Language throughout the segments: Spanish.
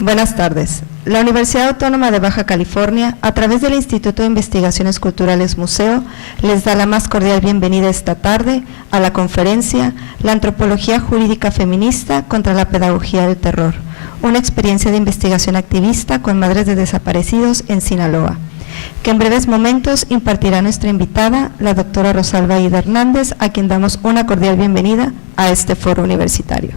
Buenas tardes. La Universidad Autónoma de Baja California, a través del Instituto de Investigaciones Culturales Museo, les da la más cordial bienvenida esta tarde a la conferencia La Antropología Jurídica Feminista contra la Pedagogía del Terror, una experiencia de investigación activista con madres de desaparecidos en Sinaloa, que en breves momentos impartirá nuestra invitada, la doctora Rosalba Ida Hernández, a quien damos una cordial bienvenida a este foro universitario.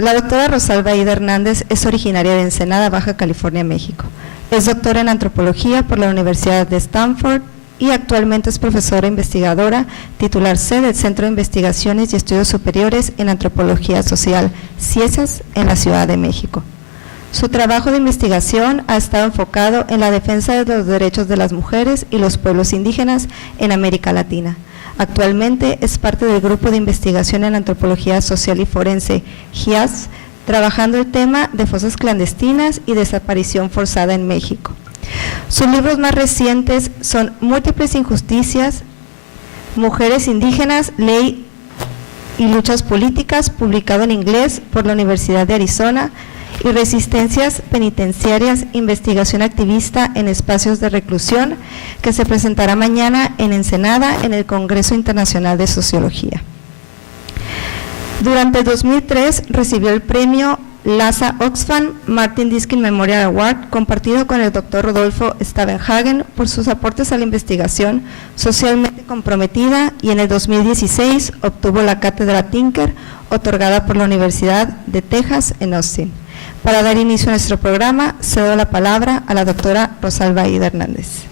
La doctora Rosalba Ida Hernández es originaria de Ensenada, Baja California, México. Es doctora en antropología por la Universidad de Stanford y actualmente es profesora investigadora titular C del Centro de Investigaciones y Estudios Superiores en Antropología Social, CIESAS, en la Ciudad de México. Su trabajo de investigación ha estado enfocado en la defensa de los derechos de las mujeres y los pueblos indígenas en América Latina. Actualmente es parte del Grupo de Investigación en Antropología Social y Forense, GIAS, trabajando el tema de fosas clandestinas y desaparición forzada en México. Sus libros más recientes son Múltiples Injusticias, Mujeres Indígenas, Ley y Luchas Políticas, publicado en inglés por la Universidad de Arizona, y Resistencias Penitenciarias, Investigación Activista en Espacios de Reclusión, que se presentará mañana en Ensenada en el Congreso Internacional de Sociología. Durante el 2003 recibió el premio Lasa Oxfam Martin Diskin Memorial Award, compartido con el Dr. Rodolfo Stavenhagen por sus aportes a la investigación socialmente comprometida, y en el 2016 obtuvo la cátedra Tinker, otorgada por la Universidad de Texas en Austin. Para dar inicio a nuestro programa, cedo la palabra a la doctora Rosalba Ida Hernández.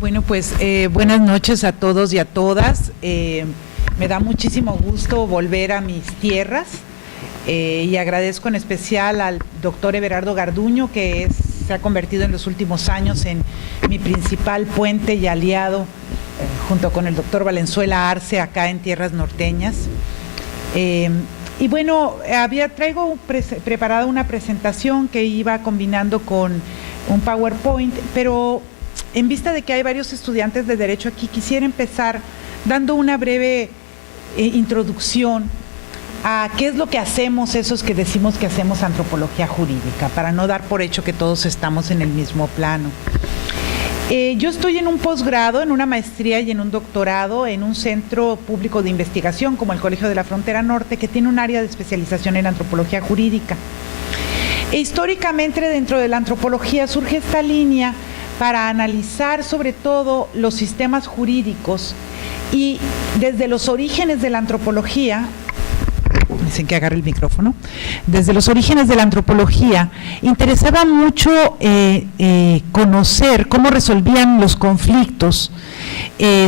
Buenas noches a todos y a todas. Me da muchísimo gusto volver a mis tierras y agradezco en especial al doctor Everardo Garduño, que se ha convertido en los últimos años en mi principal puente y aliado, junto con el doctor Valenzuela Arce, acá en tierras norteñas. Y bueno, traigo preparada una presentación que iba combinando con un PowerPoint, pero en vista de que hay varios estudiantes de Derecho aquí, quisiera empezar dando una breve introducción a qué es lo que hacemos esos que decimos que hacemos antropología jurídica, para no dar por hecho que todos estamos en el mismo plano. Yo estoy en un posgrado, en una maestría y en un doctorado en un centro público de investigación como el Colegio de la Frontera Norte, que tiene un área de especialización en antropología jurídica. E históricamente dentro de la antropología surge esta línea para analizar sobre todo los sistemas jurídicos, y desde los orígenes de la antropología, dicen que agarre el micrófono, desde los orígenes de la antropología, interesaba mucho conocer cómo resolvían los conflictos,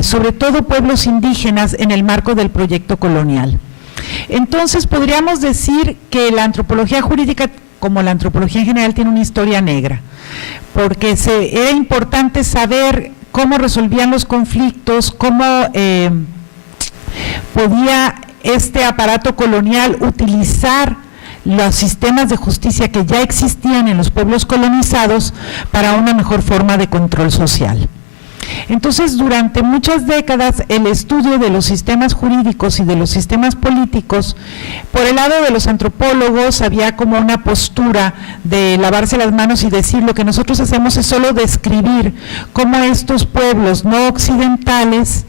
sobre todo pueblos indígenas, en el marco del proyecto colonial. Entonces podríamos decir que la antropología jurídica, como la antropología en general, tiene una historia negra, porque era importante saber cómo resolvían los conflictos, cómo podía este aparato colonial utilizar los sistemas de justicia que ya existían en los pueblos colonizados para una mejor forma de control social. Entonces, durante muchas décadas, el estudio de los sistemas jurídicos y de los sistemas políticos, por el lado de los antropólogos, había como una postura de lavarse las manos y decir: lo que nosotros hacemos es solo describir cómo estos pueblos no occidentales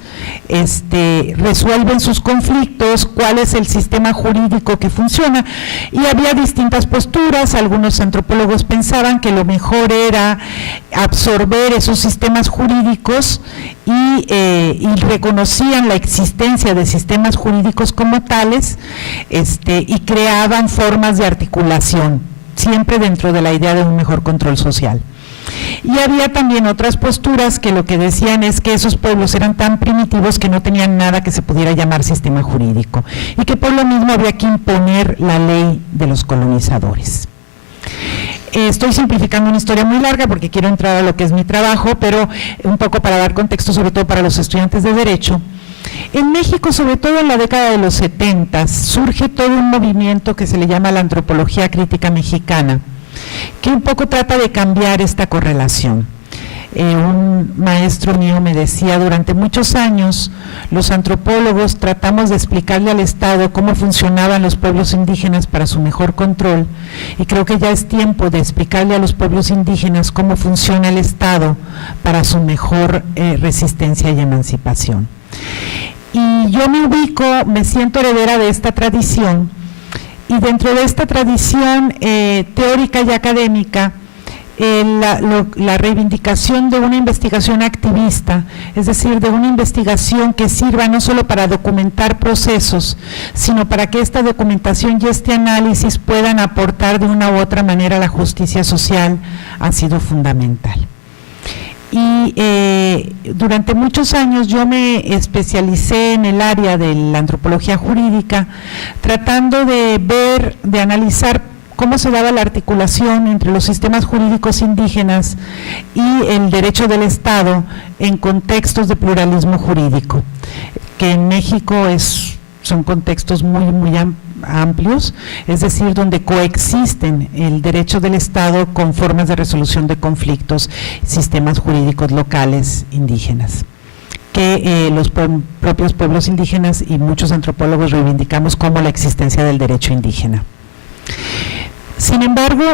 resuelven sus conflictos, cuál es el sistema jurídico que funciona. Y había distintas posturas. Algunos antropólogos pensaban que lo mejor era absorber esos sistemas jurídicos y reconocían la existencia de sistemas jurídicos como tales, y creaban formas de articulación, siempre dentro de la idea de un mejor control social. Y había también otras posturas que lo que decían es que esos pueblos eran tan primitivos que no tenían nada que se pudiera llamar sistema jurídico, y que por lo mismo había que imponer la ley de los colonizadores. Estoy simplificando una historia muy larga porque quiero entrar a lo que es mi trabajo, pero un poco para dar contexto, sobre todo para los estudiantes de Derecho. En México, sobre todo en la década de los 70, surge todo un movimiento que se le llama la antropología crítica mexicana, que un poco trata de cambiar esta correlación. Un maestro mío me decía, durante muchos años los antropólogos tratamos de explicarle al Estado cómo funcionaban los pueblos indígenas para su mejor control, y creo que ya es tiempo de explicarle a los pueblos indígenas cómo funciona el Estado para su mejor resistencia y emancipación. Y yo me siento heredera de esta tradición, y dentro de esta tradición teórica y académica, la reivindicación de una investigación activista, es decir, de una investigación que sirva no solo para documentar procesos, sino para que esta documentación y este análisis puedan aportar de una u otra manera a la justicia social, ha sido fundamental. Y durante muchos años yo me especialicé en el área de la antropología jurídica, tratando de analizar cómo se daba la articulación entre los sistemas jurídicos indígenas y el derecho del Estado en contextos de pluralismo jurídico, que en México son contextos muy amplios, es decir, donde coexisten el derecho del Estado con formas de resolución de conflictos, sistemas jurídicos locales indígenas, que los propios pueblos indígenas y muchos antropólogos reivindicamos como la existencia del derecho indígena. Sin embargo,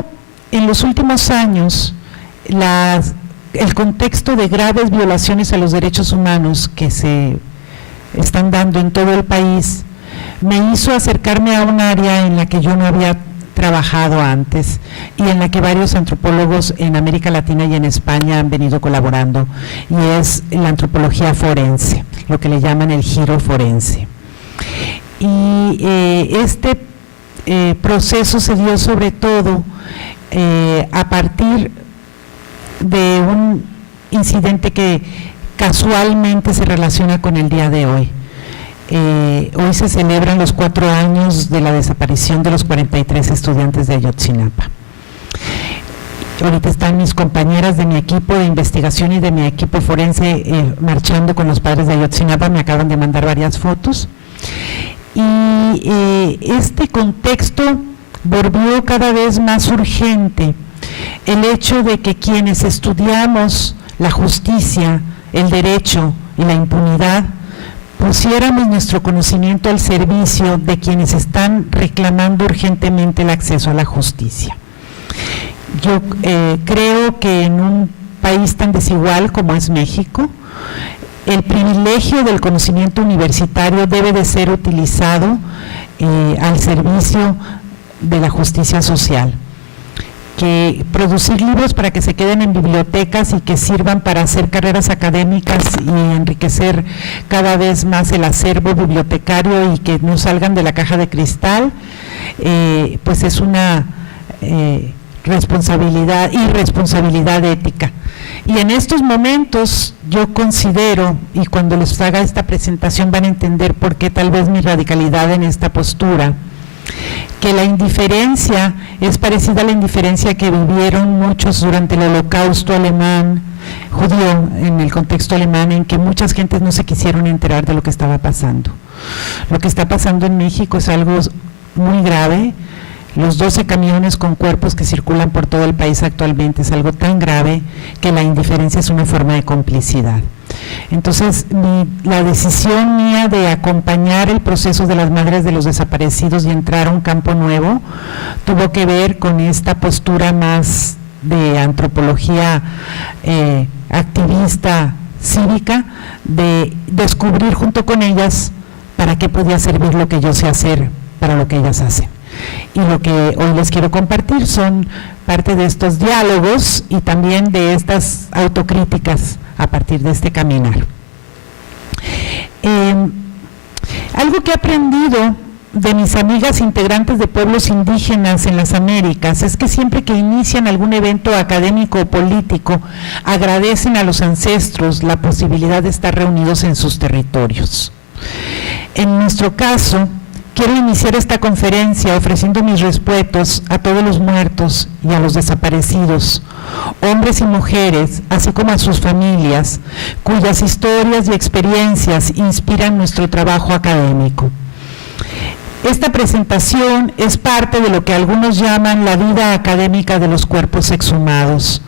en los últimos años, el contexto de graves violaciones a los derechos humanos que se están dando en todo el país me hizo acercarme a un área en la que yo no había trabajado antes y en la que varios antropólogos en América Latina y en España han venido colaborando, y es la antropología forense, lo que le llaman el giro forense. Y este proceso se dio sobre todo a partir de un incidente que casualmente se relaciona con el día de hoy. Hoy se celebran los 4 años de la desaparición de los 43 estudiantes de Ayotzinapa. Ahorita están mis compañeras de mi equipo de investigación y de mi equipo forense marchando con los padres de Ayotzinapa, me acaban de mandar varias fotos. Y este contexto volvió cada vez más urgente el hecho de que quienes estudiamos la justicia, el derecho y la impunidad, pusiéramos nuestro conocimiento al servicio de quienes están reclamando urgentemente el acceso a la justicia. Yo creo que en un país tan desigual como es México, el privilegio del conocimiento universitario debe de ser utilizado al servicio de la justicia social. Que producir libros para que se queden en bibliotecas y que sirvan para hacer carreras académicas y enriquecer cada vez más el acervo bibliotecario y que no salgan de la caja de cristal, pues es una irresponsabilidad ética. Y en estos momentos yo considero, y cuando les haga esta presentación van a entender por qué tal vez mi radicalidad en esta postura, que la indiferencia es parecida a la indiferencia que vivieron muchos durante el Holocausto alemán, judío, en el contexto alemán, en que muchas gentes no se quisieron enterar de lo que estaba pasando. Lo que está pasando en México es algo muy grave. Los 12 camiones con cuerpos que circulan por todo el país actualmente es algo tan grave que la indiferencia es una forma de complicidad. Entonces, la decisión mía de acompañar el proceso de las madres de los desaparecidos y entrar a un campo nuevo tuvo que ver con esta postura más de antropología activista cívica, de descubrir junto con ellas para qué podía servir lo que yo sé hacer para lo que ellas hacen. Y lo que hoy les quiero compartir son parte de estos diálogos y también de estas autocríticas a partir de este caminar. Algo que he aprendido de mis amigas integrantes de pueblos indígenas en las Américas es que siempre que inician algún evento académico o político, agradecen a los ancestros la posibilidad de estar reunidos en sus territorios. En nuestro caso, quiero iniciar esta conferencia ofreciendo mis respetos a todos los muertos y a los desaparecidos, hombres y mujeres, así como a sus familias, cuyas historias y experiencias inspiran nuestro trabajo académico. Esta presentación es parte de lo que algunos llaman la vida académica de los cuerpos exhumados,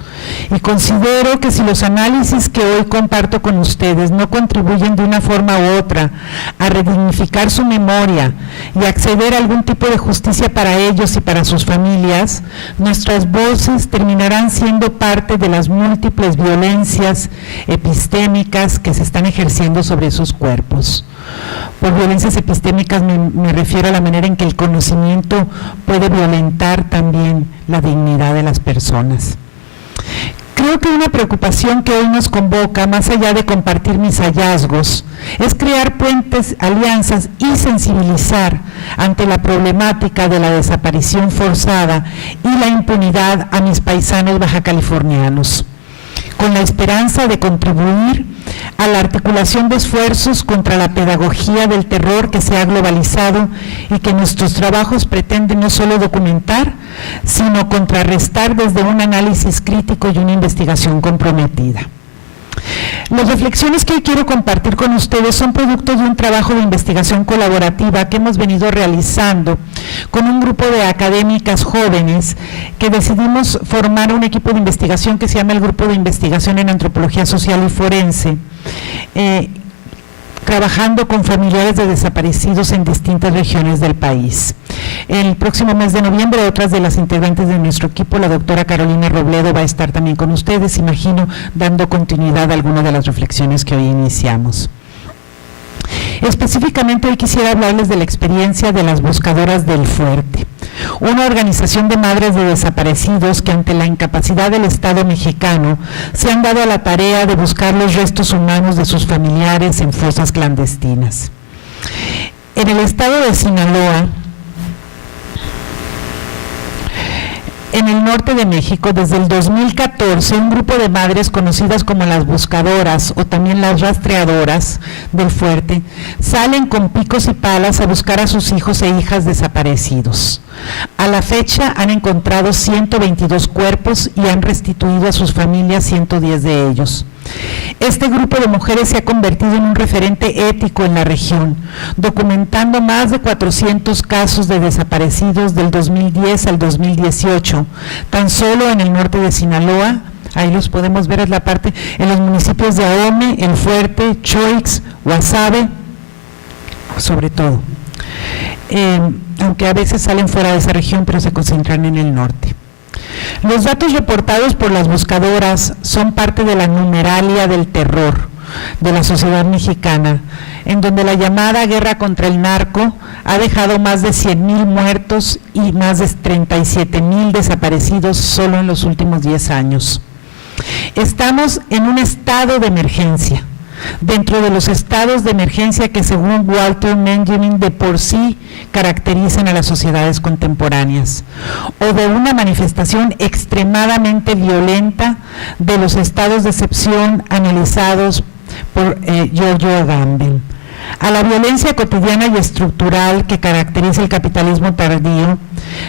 Y considero que si los análisis que hoy comparto con ustedes no contribuyen de una forma u otra a redignificar su memoria y acceder a algún tipo de justicia para ellos y para sus familias, nuestras voces terminarán siendo parte de las múltiples violencias epistémicas que se están ejerciendo sobre esos cuerpos. Por violencias epistémicas me refiero a la manera en que el conocimiento puede violentar también la dignidad de las personas. Creo que una preocupación que hoy nos convoca, más allá de compartir mis hallazgos, es crear puentes, alianzas y sensibilizar ante la problemática de la desaparición forzada y la impunidad a mis paisanos bajacalifornianos, con la esperanza de contribuir a la articulación de esfuerzos contra la pedagogía del terror que se ha globalizado y que nuestros trabajos pretenden no solo documentar, sino contrarrestar desde un análisis crítico y una investigación comprometida. Las reflexiones que hoy quiero compartir con ustedes son producto de un trabajo de investigación colaborativa que hemos venido realizando con un grupo de académicas jóvenes que decidimos formar un equipo de investigación que se llama el Grupo de Investigación en Antropología Social y Forense, trabajando con familiares de desaparecidos en distintas regiones del país. El próximo mes de noviembre, otras de las integrantes de nuestro equipo, la doctora Carolina Robledo, va a estar también con ustedes, imagino, dando continuidad a algunas de las reflexiones que hoy iniciamos. Específicamente hoy quisiera hablarles de la experiencia de las Buscadoras del Fuerte, una organización de madres de desaparecidos que ante la incapacidad del Estado mexicano se han dado a la tarea de buscar los restos humanos de sus familiares en fosas clandestinas. En el estado de Sinaloa, en el norte de México, desde el 2014, un grupo de madres conocidas como las buscadoras o también las rastreadoras del fuerte salen con picos y palas a buscar a sus hijos e hijas desaparecidos. A la fecha han encontrado 122 cuerpos y han restituido a sus familias 110 de ellos. Este grupo de mujeres se ha convertido en un referente ético en la región, documentando más de 400 casos de desaparecidos del 2010 al 2018, tan solo en el norte de Sinaloa. Ahí los podemos ver, es la parte en los municipios de Ahome, El Fuerte, Choix, Guasave, sobre todo. Aunque a veces salen fuera de esa región, pero se concentran en el norte. Los datos reportados por las buscadoras son parte de la numeralia del terror de la sociedad mexicana, en donde la llamada guerra contra el narco ha dejado más de 100,000 muertos y más de 37,000 desaparecidos solo en los últimos 10 años. Estamos en un estado de emergencia, dentro de los estados de emergencia que según Walter Benjamin de por sí caracterizan a las sociedades contemporáneas, o de una manifestación extremadamente violenta de los estados de excepción analizados por Giorgio Agamben. A la violencia cotidiana y estructural que caracteriza el capitalismo tardío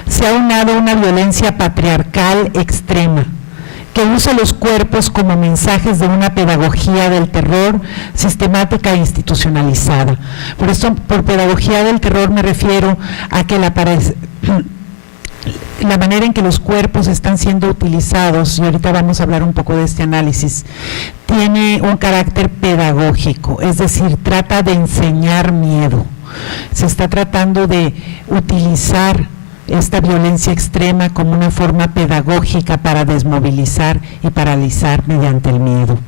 se ha unado una violencia patriarcal extrema, que usa los cuerpos como mensajes de una pedagogía del terror sistemática e institucionalizada. Por esto, por pedagogía del terror me refiero a que la manera en que los cuerpos están siendo utilizados, y ahorita vamos a hablar un poco de este análisis, tiene un carácter pedagógico, es decir, trata de enseñar miedo. Se está tratando de utilizar esta violencia extrema como una forma pedagógica para desmovilizar y paralizar mediante el miedo.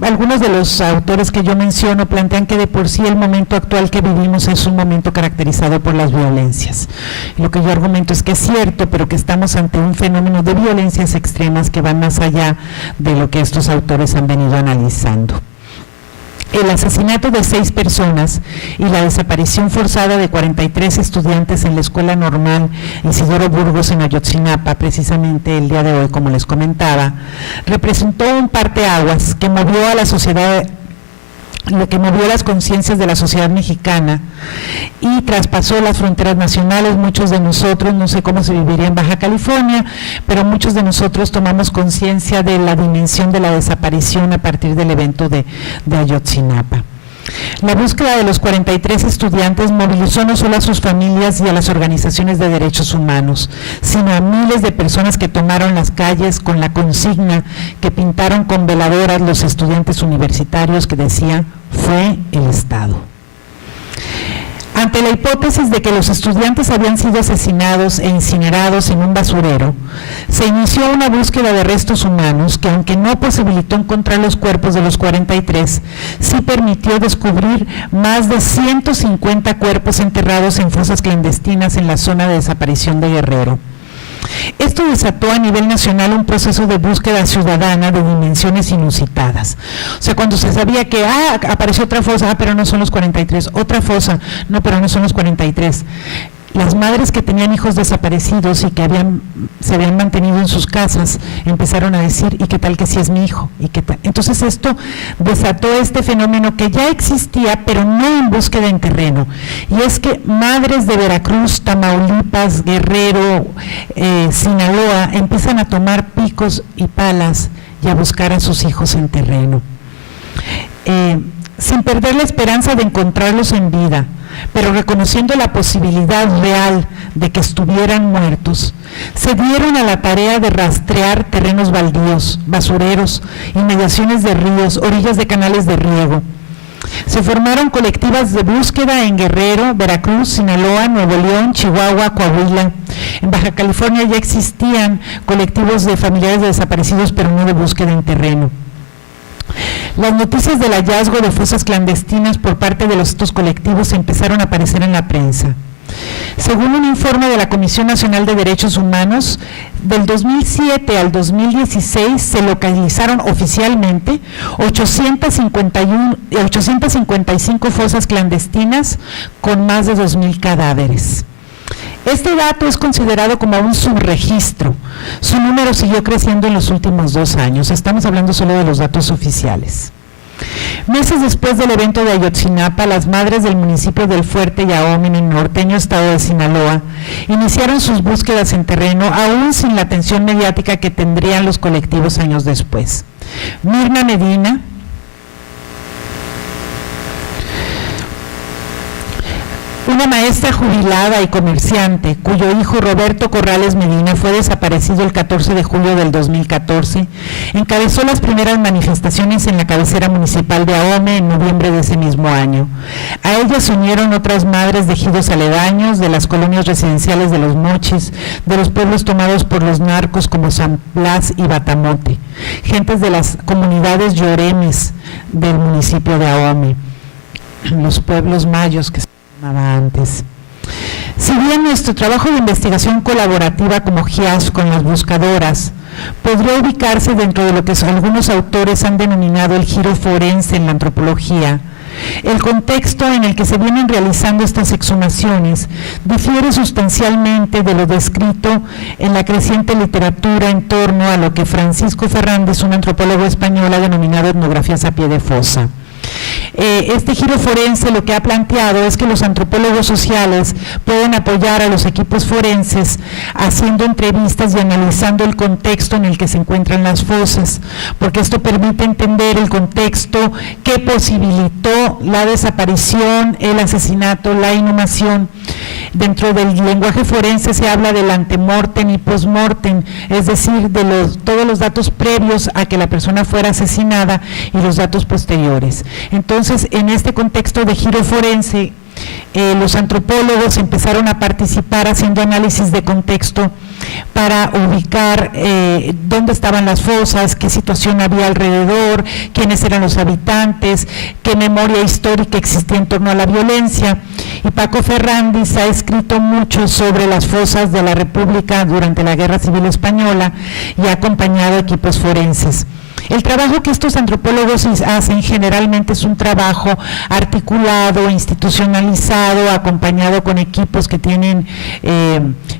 Algunos de los autores que yo menciono plantean que de por sí el momento actual que vivimos es un momento caracterizado por las violencias. Lo que yo argumento es que es cierto, pero que estamos ante un fenómeno de violencias extremas que van más allá de lo que estos autores han venido analizando. El asesinato de 6 personas y la desaparición forzada de 43 estudiantes en la Escuela Normal Isidoro Burgos en Ayotzinapa, precisamente el día de hoy, como les comentaba, representó un parteaguas que movió a la sociedad, lo que movió las conciencias de la sociedad mexicana y traspasó las fronteras nacionales. Muchos de nosotros, no sé cómo se viviría en Baja California, pero muchos de nosotros tomamos conciencia de la dimensión de la desaparición a partir del evento de Ayotzinapa. La búsqueda de los 43 estudiantes movilizó no solo a sus familias y a las organizaciones de derechos humanos, sino a miles de personas que tomaron las calles con la consigna que pintaron con veladoras los estudiantes universitarios que decía: fue el Estado. Ante la hipótesis de que los estudiantes habían sido asesinados e incinerados en un basurero, se inició una búsqueda de restos humanos que, aunque no posibilitó encontrar los cuerpos de los 43, sí permitió descubrir más de 150 cuerpos enterrados en fosas clandestinas en la zona de desaparición de Guerrero. Esto desató a nivel nacional un proceso de búsqueda ciudadana de dimensiones inusitadas. O sea, cuando se sabía que apareció otra fosa, pero no son los 43, otra fosa, no, pero no son los 43. Las madres que tenían hijos desaparecidos y que se habían mantenido en sus casas empezaron a decir: ¿y qué tal que sí es mi hijo? ¿Y qué tal? Entonces esto desató este fenómeno que ya existía, pero no en búsqueda en terreno. Y es que madres de Veracruz, Tamaulipas, Guerrero, Sinaloa empiezan a tomar picos y palas y a buscar a sus hijos en terreno. Sin perder la esperanza de encontrarlos en vida, pero reconociendo la posibilidad real de que estuvieran muertos, se dieron a la tarea de rastrear terrenos baldíos, basureros, inmediaciones de ríos, orillas de canales de riego. Se formaron colectivas de búsqueda en Guerrero, Veracruz, Sinaloa, Nuevo León, Chihuahua, Coahuila. En Baja California ya existían colectivos de familiares de desaparecidos, pero no de búsqueda en terreno. Las noticias del hallazgo de fosas clandestinas por parte de estos colectivos empezaron a aparecer en la prensa. Según un informe de la Comisión Nacional de Derechos Humanos, del 2007 al 2016 se localizaron oficialmente 855 fosas clandestinas con más de 2,000 cadáveres. Este dato es considerado como un subregistro. Su número siguió creciendo en los últimos 2 años. Estamos hablando solo de los datos oficiales. Meses después del evento de Ayotzinapa, las madres del municipio del Fuerte y Ahome, en el norteño estado de Sinaloa, iniciaron sus búsquedas en terreno, aún sin la atención mediática que tendrían los colectivos años después. Mirna Medina, una maestra jubilada y comerciante, cuyo hijo Roberto Corrales Medina fue desaparecido el 14 de julio del 2014, encabezó las primeras manifestaciones en la cabecera municipal de Ahome en noviembre de ese mismo año. A ellas se unieron otras madres de ejidos aledaños, de las colonias residenciales de Los Mochis, de los pueblos tomados por los narcos como San Blas y Batamote, gentes de las comunidades lloremes del municipio de Ahome, los pueblos mayos que antes. Si bien nuestro trabajo de investigación colaborativa como GIAS con las buscadoras podría ubicarse dentro de lo que algunos autores han denominado el giro forense en la antropología, el contexto en el que se vienen realizando estas exhumaciones difiere sustancialmente de lo descrito en la creciente literatura en torno a lo que Francisco Fernández, un antropólogo español, ha denominado etnografías a pie de fosa. Este giro forense lo que ha planteado es que los antropólogos sociales pueden apoyar a los equipos forenses haciendo entrevistas y analizando el contexto en el que se encuentran las fosas, porque esto permite entender el contexto que posibilitó la desaparición, el asesinato, la inhumación. Dentro del lenguaje forense se habla del antemortem y postmortem, es decir, de todos los datos previos a que la persona fuera asesinada y los datos posteriores. Entonces, en este contexto de giro forense, los antropólogos empezaron a participar haciendo análisis de contexto para ubicar dónde estaban las fosas, qué situación había alrededor, quiénes eran los habitantes, qué memoria histórica existía en torno a la violencia. Y Paco Fernández ha escrito mucho sobre las fosas de la República durante la Guerra Civil Española y ha acompañado equipos forenses. El trabajo que estos antropólogos hacen generalmente es un trabajo articulado, institucionalizado, acompañado con equipos que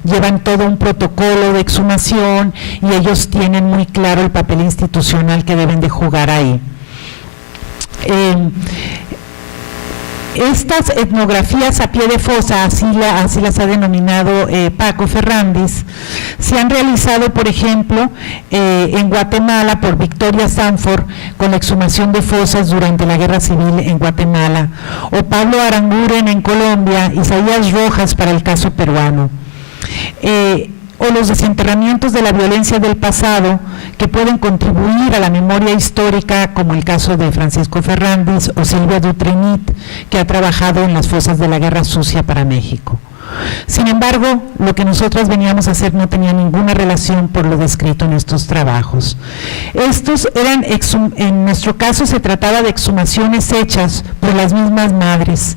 llevan todo un protocolo de exhumación y ellos tienen muy claro el papel institucional que deben de jugar ahí. Estas etnografías a pie de fosa, así las ha denominado Paco Ferrandis, se han realizado, por ejemplo, en Guatemala por Victoria Sanford con la exhumación de fosas durante la Guerra Civil en Guatemala, o Pablo Aranguren en Colombia, Isaías Rojas para el caso peruano. O los desenterramientos de la violencia del pasado que pueden contribuir a la memoria histórica, como el caso de Francisco Ferrandis o Silvia Dutrenit, que ha trabajado en las fosas de la Guerra Sucia para México. Sin embargo, lo que nosotras veníamos a hacer no tenía ninguna relación por lo descrito en estos trabajos. Estos eran, en nuestro caso se trataba de exhumaciones hechas por las mismas madres,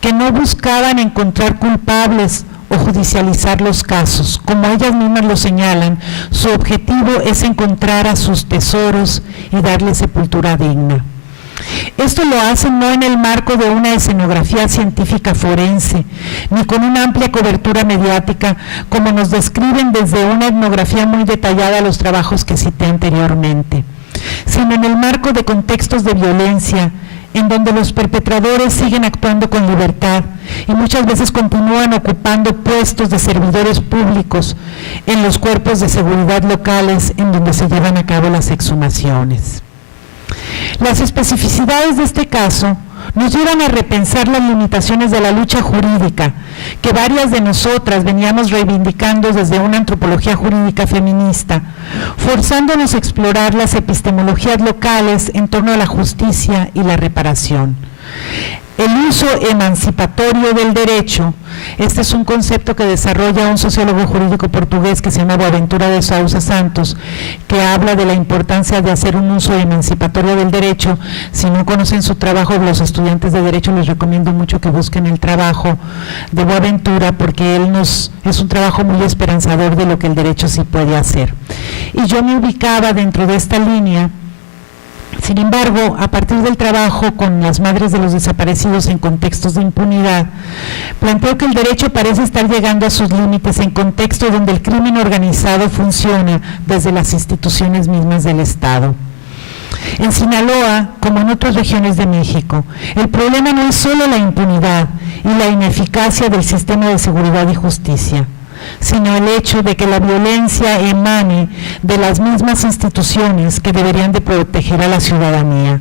que no buscaban encontrar culpables o judicializar los casos. Como ellas mismas lo señalan, su objetivo es encontrar a sus tesoros y darle sepultura digna. Esto lo hacen no en el marco de una escenografía científica forense, ni con una amplia cobertura mediática, como nos describen desde una etnografía muy detallada los trabajos que cité anteriormente, sino en el marco de contextos de violencia, en donde los perpetradores siguen actuando con libertad y muchas veces continúan ocupando puestos de servidores públicos en los cuerpos de seguridad locales en donde se llevan a cabo las exhumaciones. Las especificidades de este caso nos llevan a repensar las limitaciones de la lucha jurídica que varias de nosotras veníamos reivindicando desde una antropología jurídica feminista, forzándonos a explorar las epistemologías locales en torno a la justicia y la reparación. El uso emancipatorio del derecho, este es un concepto que desarrolla un sociólogo jurídico portugués que se llama Boaventura de Sousa Santos, que habla de la importancia de hacer un uso emancipatorio del derecho. Si no conocen su trabajo, los estudiantes de derecho les recomiendo mucho que busquen el trabajo de Boaventura, porque él es un trabajo muy esperanzador de lo que el derecho sí puede hacer. Y yo me ubicaba dentro de esta línea. Sin embargo, a partir del trabajo con las madres de los desaparecidos en contextos de impunidad, planteo que el derecho parece estar llegando a sus límites en contexto donde el crimen organizado funciona desde las instituciones mismas del Estado. En Sinaloa, como en otras regiones de México, el problema no es solo la impunidad y la ineficacia del sistema de seguridad y justicia, sino el hecho de que la violencia emane de las mismas instituciones que deberían de proteger a la ciudadanía.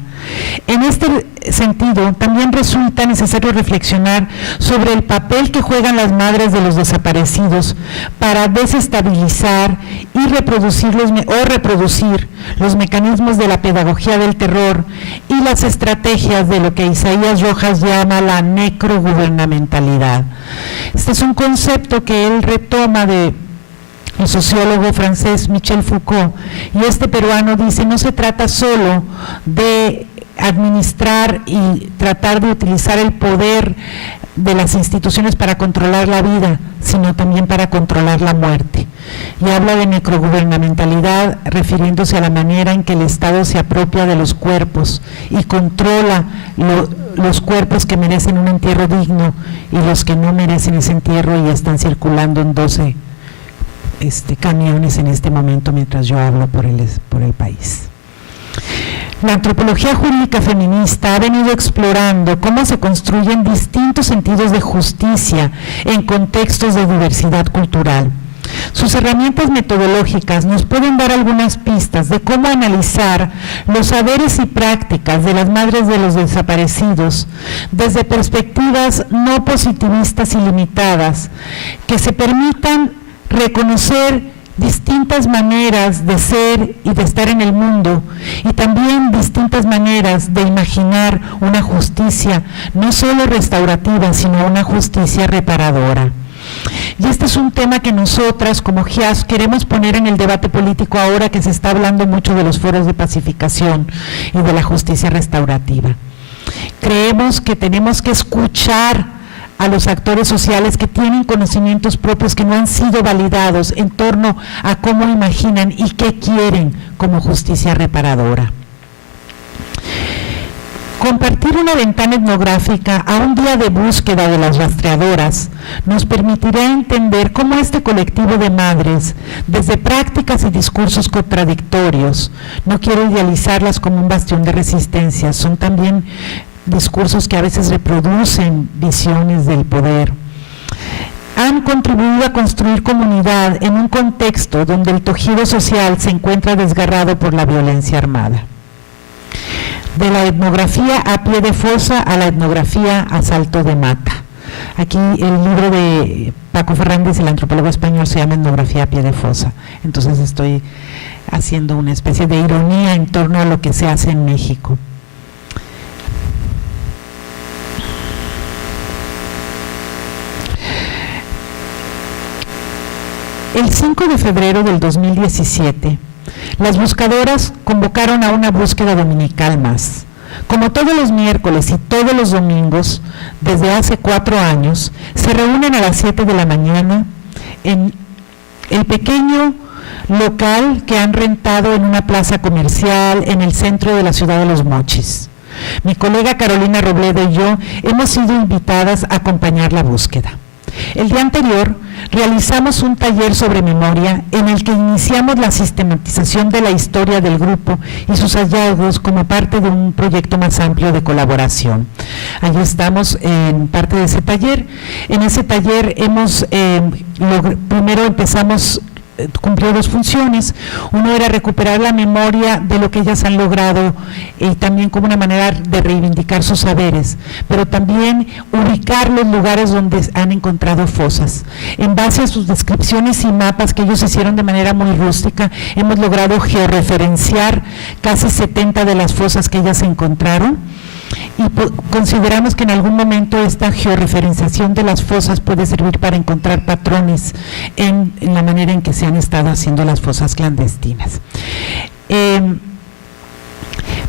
En este sentido, también resulta necesario reflexionar sobre el papel que juegan las madres de los desaparecidos para desestabilizar y reproducir los mecanismos de la pedagogía del terror y las estrategias de lo que Isaías Rojas llama la necrogubernamentalidad. Este es un concepto que él retoma de el sociólogo francés Michel Foucault, y este peruano dice: no se trata solo de administrar y tratar de utilizar el poder de las instituciones para controlar la vida, sino también para controlar la muerte. Y habla de necrogubernamentalidad refiriéndose a la manera en que el Estado se apropia de los cuerpos y controla los cuerpos que merecen un entierro digno y los que no merecen ese entierro, y están circulando en 12 camiones en este momento mientras yo hablo por el país. La antropología jurídica feminista ha venido explorando cómo se construyen distintos sentidos de justicia en contextos de diversidad cultural. Sus herramientas metodológicas nos pueden dar algunas pistas de cómo analizar los saberes y prácticas de las madres de los desaparecidos desde perspectivas no positivistas y limitadas, que se permitan reconocer distintas maneras de ser y de estar en el mundo, y también distintas maneras de imaginar una justicia no solo restaurativa, sino una justicia reparadora. Y este es un tema que nosotras como GIAS queremos poner en el debate político ahora que se está hablando mucho de los foros de pacificación y de la justicia restaurativa. Creemos que tenemos que escuchar a los actores sociales que tienen conocimientos propios que no han sido validados en torno a cómo imaginan y qué quieren como justicia reparadora. Compartir una ventana etnográfica a un día de búsqueda de las rastreadoras nos permitirá entender cómo este colectivo de madres, desde prácticas y discursos contradictorios, no quiero idealizarlas como un bastión de resistencia, son también discursos que a veces reproducen visiones del poder, han contribuido a construir comunidad en un contexto donde el tejido social se encuentra desgarrado por la violencia armada. De la etnografía a pie de fosa a la etnografía a salto de mata. Aquí el libro de Paco Fernández, el antropólogo español, se llama Etnografía a pie de fosa. Entonces estoy haciendo una especie de ironía en torno a lo que se hace en México. El 5 de febrero del 2017, las buscadoras convocaron a una búsqueda dominical más. Como todos los miércoles y todos los domingos, desde hace 4 años, se reúnen a las 7 de la mañana en el pequeño local que han rentado en una plaza comercial en el centro de la ciudad de Los Mochis. Mi colega Carolina Robledo y yo hemos sido invitadas a acompañar la búsqueda. El día anterior realizamos un taller sobre memoria en el que iniciamos la sistematización de la historia del grupo y sus hallazgos como parte de un proyecto más amplio de colaboración. Allí estamos en parte de ese taller. En ese taller primero cumplió 2 funciones. Uno era recuperar la memoria de lo que ellas han logrado y también como una manera de reivindicar sus saberes, pero también ubicar los lugares donde han encontrado fosas. En base a sus descripciones y mapas que ellos hicieron de manera muy rústica, hemos logrado georreferenciar casi 70 de las fosas que ellas encontraron. Y consideramos que en algún momento esta georreferenciación de las fosas puede servir para encontrar patrones en la manera en que se han estado haciendo las fosas clandestinas.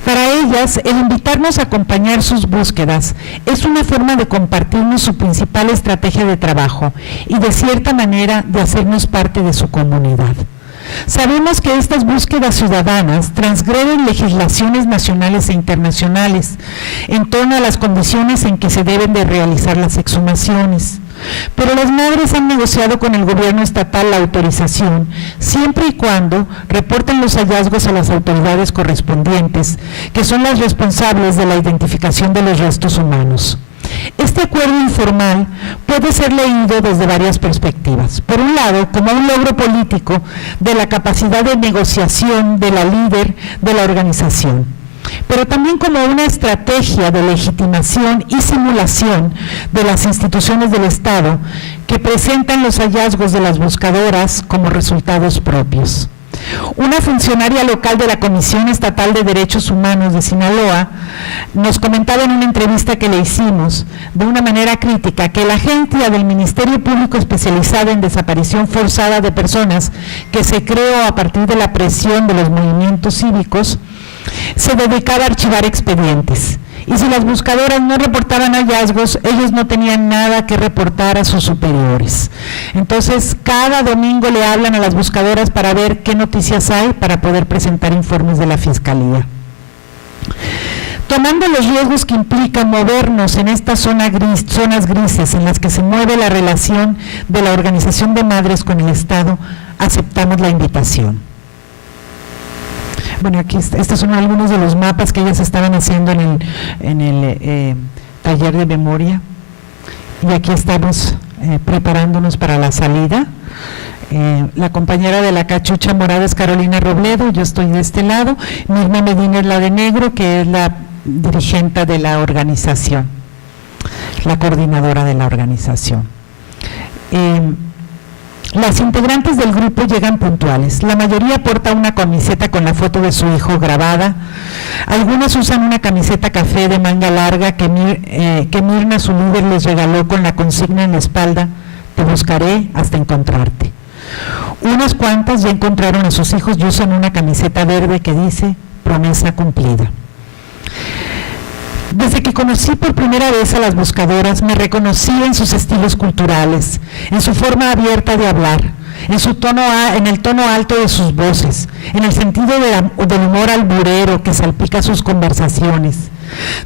Para ellas, el invitarnos a acompañar sus búsquedas es una forma de compartirnos su principal estrategia de trabajo y de cierta manera de hacernos parte de su comunidad. Sabemos que estas búsquedas ciudadanas transgreden legislaciones nacionales e internacionales en torno a las condiciones en que se deben de realizar las exhumaciones, pero las madres han negociado con el gobierno estatal la autorización siempre y cuando reporten los hallazgos a las autoridades correspondientes, que son las responsables de la identificación de los restos humanos. Este acuerdo informal puede ser leído desde varias perspectivas. Por un lado, como un logro político de la capacidad de negociación de la líder de la organización, pero también como una estrategia de legitimación y simulación de las instituciones del Estado que presentan los hallazgos de las buscadoras como resultados propios. Una funcionaria local de la Comisión Estatal de Derechos Humanos de Sinaloa nos comentaba en una entrevista que le hicimos de una manera crítica que la agencia del Ministerio Público especializada en desaparición forzada de personas, que se creó a partir de la presión de los movimientos cívicos, se dedicaba a archivar expedientes. Y si las buscadoras no reportaban hallazgos, ellos no tenían nada que reportar a sus superiores. Entonces, cada domingo le hablan a las buscadoras para ver qué noticias hay para poder presentar informes de la Fiscalía. Tomando los riesgos que implica movernos en estas zonas grises en las que se mueve la relación de la Organización de Madres con el Estado, aceptamos la invitación. Bueno, aquí estos son algunos de los mapas que ellas estaban haciendo en el taller de memoria, y aquí estamos preparándonos para la salida. La compañera de la cachucha morada es Carolina Robledo, yo estoy de este lado. Mirna Medina es la de negro, que es la dirigente de la organización, la coordinadora de la organización. Las integrantes del grupo llegan puntuales. La mayoría porta una camiseta con la foto de su hijo grabada. Algunas usan una camiseta café de manga larga que Mirna, su líder, les regaló con la consigna en la espalda: te buscaré hasta encontrarte. Unas cuantas ya encontraron a sus hijos y usan una camiseta verde que dice promesa cumplida. Desde que conocí por primera vez a las buscadoras, me reconocí en sus estilos culturales, en su forma abierta de hablar, en el tono alto de sus voces, en el sentido del humor alburero que salpica sus conversaciones.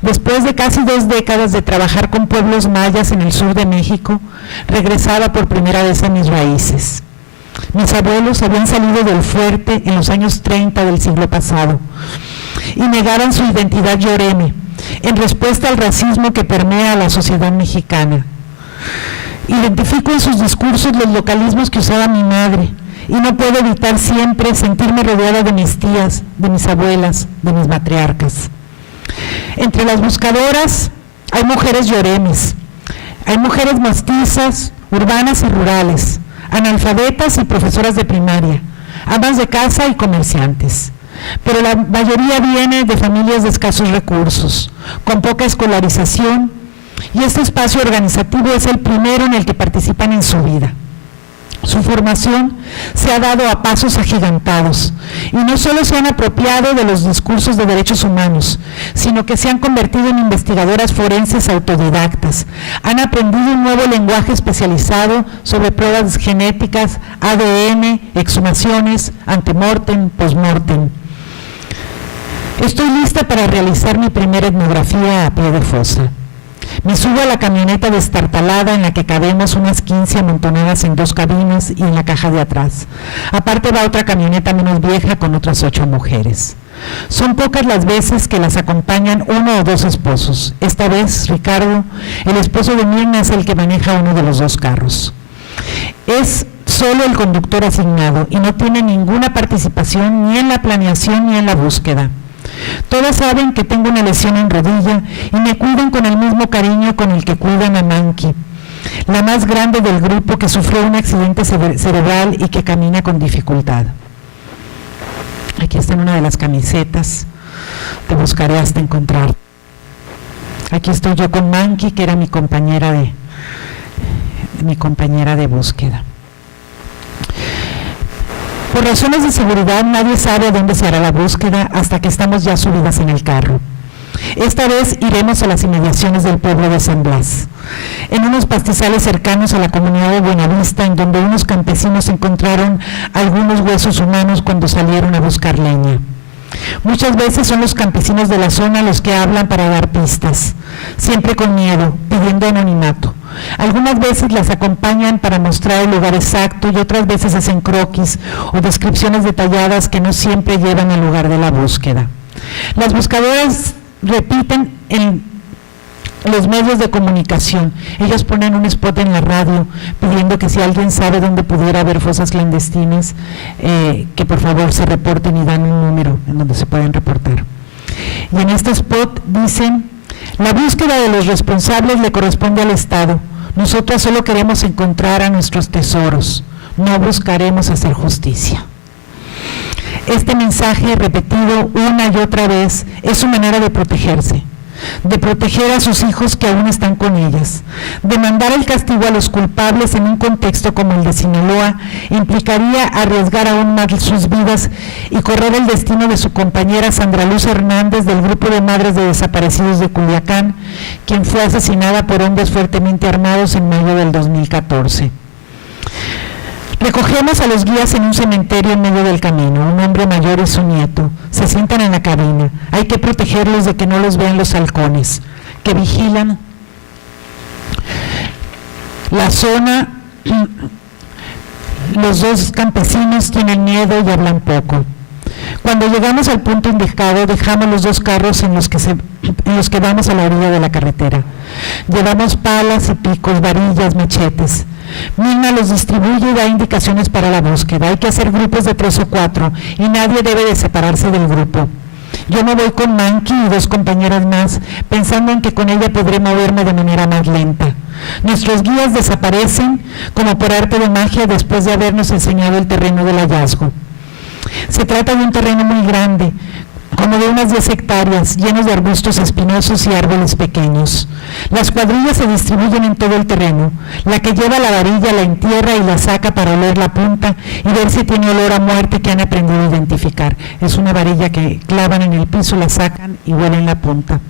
Después de casi 2 décadas de trabajar con pueblos mayas en el sur de México, regresaba por primera vez a mis raíces. Mis abuelos habían salido del fuerte en los años 30 del siglo pasado y negaban su identidad yoreme, en respuesta al racismo que permea a la sociedad mexicana. Identifico en sus discursos los localismos que usaba mi madre y no puedo evitar siempre sentirme rodeada de mis tías, de mis abuelas, de mis matriarcas. Entre las buscadoras hay mujeres lloremes, hay mujeres mestizas, urbanas y rurales, analfabetas y profesoras de primaria, amas de casa y comerciantes. Pero la mayoría viene de familias de escasos recursos, con poca escolarización, y este espacio organizativo es el primero en el que participan en su vida. Su formación se ha dado a pasos agigantados y no solo se han apropiado de los discursos de derechos humanos, sino que se han convertido en investigadoras forenses autodidactas. Han aprendido un nuevo lenguaje especializado sobre pruebas genéticas, ADN, exhumaciones, antemortem, postmortem. Estoy lista para realizar mi primera etnografía a pie de fosa. Me subo a la camioneta destartalada en la que cabemos unas 15 amontonadas en 2 cabinas y en la caja de atrás. Aparte va otra camioneta menos vieja con otras 8 mujeres. Son pocas las veces que las acompañan 1 o 2 esposos. Esta vez, Ricardo, el esposo de Mirna, es el que maneja uno de los 2 carros. Es solo el conductor asignado y no tiene ninguna participación ni en la planeación ni en la búsqueda. Todas saben que tengo una lesión en rodilla y me cuidan con el mismo cariño con el que cuidan a Manqui, la más grande del grupo que sufrió un accidente cerebral y que camina con dificultad. Aquí está en una de las camisetas, te buscaré hasta encontrar. Aquí estoy yo con Manqui, que era mi compañera de búsqueda. Por razones de seguridad, nadie sabe a dónde se hará la búsqueda hasta que estamos ya subidas en el carro. Esta vez iremos a las inmediaciones del pueblo de San Blas, en unos pastizales cercanos a la comunidad de Buenavista, en donde unos campesinos encontraron algunos huesos humanos cuando salieron a buscar leña. Muchas veces son los campesinos de la zona los que hablan para dar pistas, siempre con miedo, pidiendo anonimato. Algunas veces las acompañan para mostrar el lugar exacto y otras veces hacen croquis o descripciones detalladas que no siempre llevan al lugar de la búsqueda. Las buscadoras repiten en los medios de comunicación. Ellos ponen un spot en la radio pidiendo que si alguien sabe dónde pudiera haber fosas clandestinas, que por favor se reporten y dan un número en donde se pueden reportar. Y en este spot dicen: la búsqueda de los responsables le corresponde al Estado. Nosotras solo queremos encontrar a nuestros tesoros. No buscaremos hacer justicia. Este mensaje, repetido una y otra vez, es su manera de protegerse, de proteger a sus hijos que aún están con ellas. Demandar el castigo a los culpables en un contexto como el de Sinaloa implicaría arriesgar aún más sus vidas y correr el destino de su compañera Sandra Luz Hernández del grupo de madres de desaparecidos de Culiacán, quien fue asesinada por hombres fuertemente armados en mayo del 2014. Recogemos a los guías en un cementerio en medio del camino, un hombre mayor y su nieto. Se sientan en la cabina. Hay que protegerlos de que no los vean los halcones, que vigilan la zona. Los 2 campesinos tienen miedo y hablan poco. Cuando llegamos al punto indicado, dejamos los 2 carros en los que vamos a la orilla de la carretera. Llevamos palas y picos, varillas, machetes. Mirna los distribuye y da indicaciones para la búsqueda. Hay que hacer grupos de 3 o 4 y nadie debe de separarse del grupo. Yo me voy con Manqui y 2 compañeras más, pensando en que con ella podré moverme de manera más lenta. Nuestros guías desaparecen como por arte de magia después de habernos enseñado el terreno del hallazgo. Se trata de un terreno muy grande, como de unas 10 hectáreas, llenos de arbustos espinosos y árboles pequeños. Las cuadrillas se distribuyen en todo el terreno. La que lleva la varilla la entierra y la saca para oler la punta y ver si tiene olor a muerte que han aprendido a identificar. Es una varilla que clavan en el piso, la sacan y huelen la punta.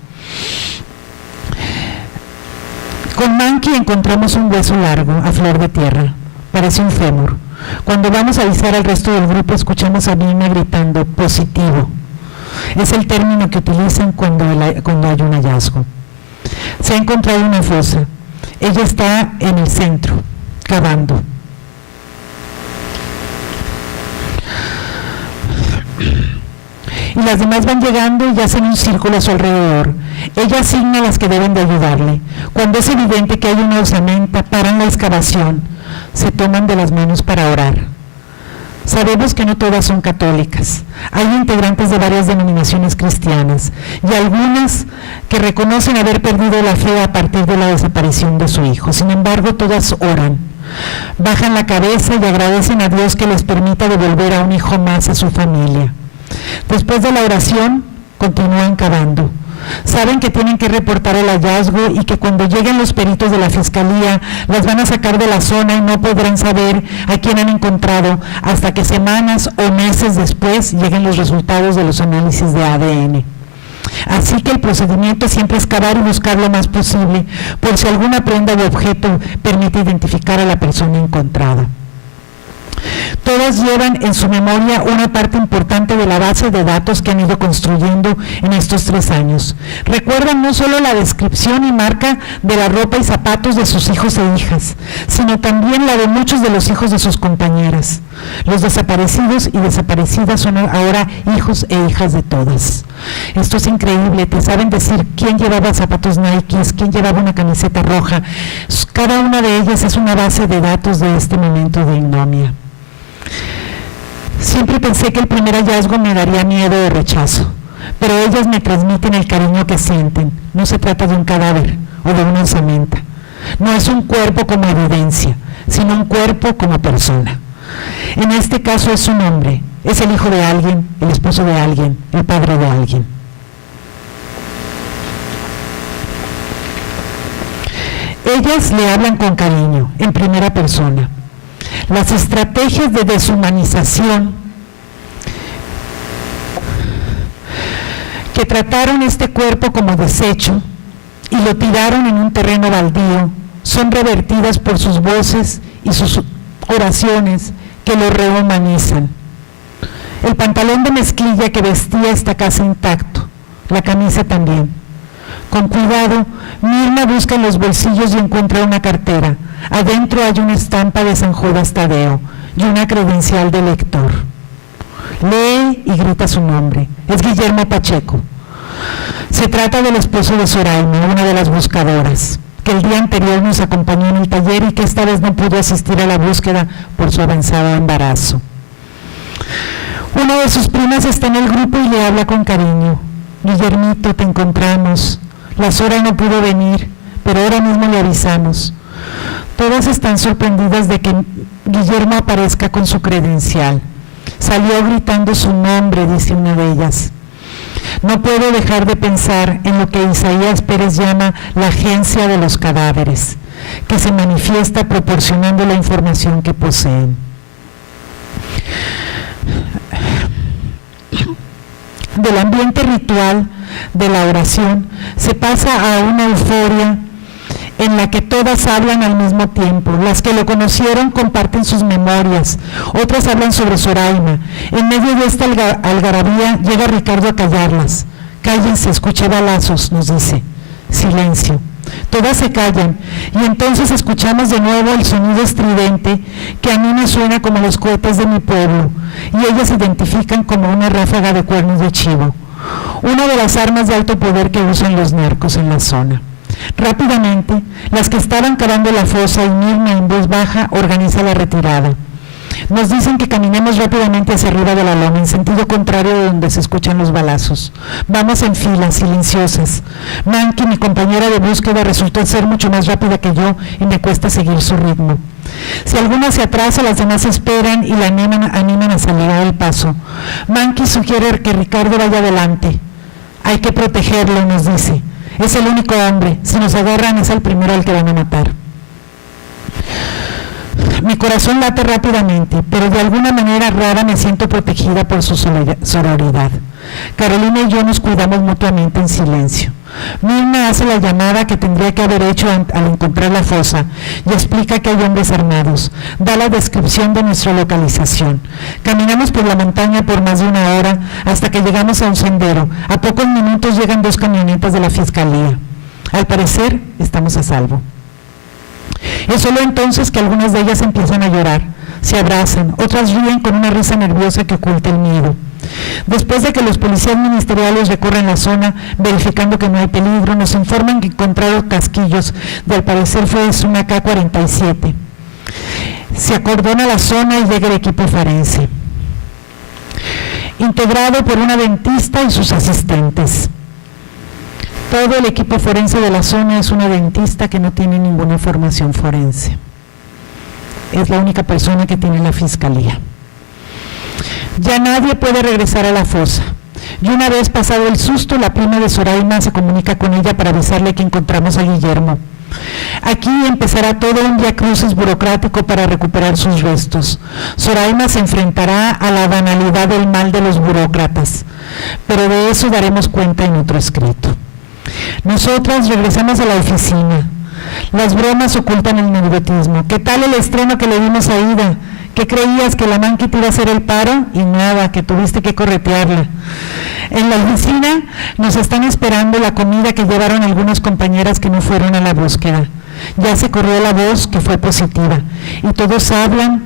Con Manqui encontramos un hueso largo, a flor de tierra. Parece un fémur. Cuando vamos a avisar al resto del grupo, escuchamos a Mirna gritando: positivo. Es el término que utilizan cuando hay un hallazgo. Se ha encontrado una fosa. Ella está en el centro, cavando. y las demás van llegando y hacen un círculo a su alrededor. Ella asigna a las que deben de ayudarle. Cuando es evidente que hay una osamenta, paran la excavación, se toman de las manos para orar. Sabemos que no todas son católicas. Hay integrantes de varias denominaciones cristianas y algunas que reconocen haber perdido la fe a partir de la desaparición de su hijo. Sin embargo, todas oran, bajan la cabeza y agradecen a Dios que les permita devolver a un hijo más a su familia. Después de la oración, continúan cavando. Saben que tienen que reportar el hallazgo y que cuando lleguen los peritos de la fiscalía las van a sacar de la zona y no podrán saber a quién han encontrado hasta que semanas o meses después lleguen los resultados de los análisis de ADN. Así que el procedimiento siempre es cavar y buscar lo más posible por si alguna prenda de objeto permite identificar a la persona encontrada. Todas llevan en su memoria una parte importante de la base de datos que han ido construyendo en estos 3 años. Recuerdan no solo la descripción y marca de la ropa y zapatos de sus hijos e hijas, sino también la de muchos de los hijos de sus compañeras. Los desaparecidos y desaparecidas son ahora hijos e hijas de todas. Esto es increíble, te saben decir quién llevaba zapatos Nike, quién llevaba una camiseta roja. Cada una de ellas es una base de datos de este momento de ignominia. Siempre pensé que el primer hallazgo me daría miedo o rechazo, pero ellas me transmiten el cariño que sienten. No se trata de un cadáver o de una osamenta. No es un cuerpo como evidencia, sino un cuerpo como persona. En este caso es un hombre, es el hijo de alguien, el esposo de alguien, el padre de alguien. Ellas le hablan con cariño, en primera persona. Las estrategias de deshumanización que trataron este cuerpo como desecho y lo tiraron en un terreno baldío son revertidas por sus voces y sus oraciones que lo rehumanizan. El pantalón de mezclilla que vestía está casi intacto, la camisa también. Con cuidado, Mirna busca en los bolsillos y encuentra una cartera. Adentro hay una estampa de San Judas Tadeo y una credencial de lector. Lee y grita su nombre. Es Guillermo Pacheco. Se trata del esposo de Zoraima, una de las buscadoras, que el día anterior nos acompañó en el taller y que esta vez no pudo asistir a la búsqueda por su avanzado embarazo. Una de sus primas está en el grupo y le habla con cariño. Guillermito, te encontramos. La Zora no pudo venir, pero ahora mismo le avisamos. Todas están sorprendidas de que Guillermo aparezca con su credencial. Salió gritando su nombre, dice una de ellas. No puedo dejar de pensar en lo que Isaías Pérez llama la agencia de los cadáveres, que se manifiesta proporcionando la información que poseen. Del ambiente ritual de la oración se pasa a una euforia en la que todas hablan al mismo tiempo. Las que lo conocieron comparten sus memorias, otras hablan sobre Zoraima. En medio de esta algarabía llega Ricardo a callarlas. Cállense, escuché balazos, nos dice. Silencio. Todas se callan y entonces escuchamos de nuevo el sonido estridente que a mí me suena como los cohetes de mi pueblo y ellas identifican como una ráfaga de cuernos de chivo, una de las armas de alto poder que usan los narcos en la zona. Rápidamente, las que estaban cavando la fosa y Mirna en voz baja organiza la retirada. Nos dicen que caminemos rápidamente hacia arriba de la loma, en sentido contrario de donde se escuchan los balazos. Vamos en filas, silenciosas. Manky, mi compañera de búsqueda, resultó ser mucho más rápida que yo y me cuesta seguir su ritmo. Si alguna se atrasa, las demás esperan y la animan a salir del paso. Manky sugiere que Ricardo vaya adelante. Hay que protegerlo, nos dice. Es el único hombre. Si nos agarran, es el primero al que van a matar. Mi corazón late rápidamente, pero de alguna manera rara me siento protegida por su sororidad. Carolina y yo nos cuidamos mutuamente en silencio. Mirna hace la llamada que tendría que haber hecho al encontrar la fosa y explica que hay hombres armados. Da la descripción de nuestra localización. Caminamos por la montaña por más de 1 hora hasta que llegamos a un sendero. A pocos minutos llegan 2 camionetas de la fiscalía. Al parecer, estamos a salvo. Es solo entonces que algunas de ellas empiezan a llorar, se abrazan, otras ríen con una risa nerviosa que oculta el miedo. Después de que los policías ministeriales recorren la zona verificando que no hay peligro, nos informan que encontraron casquillos, de al parecer fue una K-47. Se acordona la zona y llega el equipo forense, integrado por una dentista y sus asistentes. Todo el equipo forense de la zona es una dentista que no tiene ninguna formación forense. Es la única persona que tiene la fiscalía. Ya nadie puede regresar a la fosa. Y una vez pasado el susto, la prima de Zoraima se comunica con ella para avisarle que encontramos a Guillermo. Aquí empezará todo un viacrucis burocrático para recuperar sus restos. Zoraima se enfrentará a la banalidad del mal de los burócratas, pero de eso daremos cuenta en otro escrito. Nosotras regresamos a la oficina. Las bromas ocultan el neurotismo. ¿Qué tal el estreno que le dimos a Ida? ¿Qué creías, que la manqui te iba a hacer el paro? Y nada, que tuviste que corretearla. En la oficina nos están esperando la comida que llevaron algunas compañeras que no fueron a la búsqueda. Ya se corrió la voz que fue positiva y todos hablan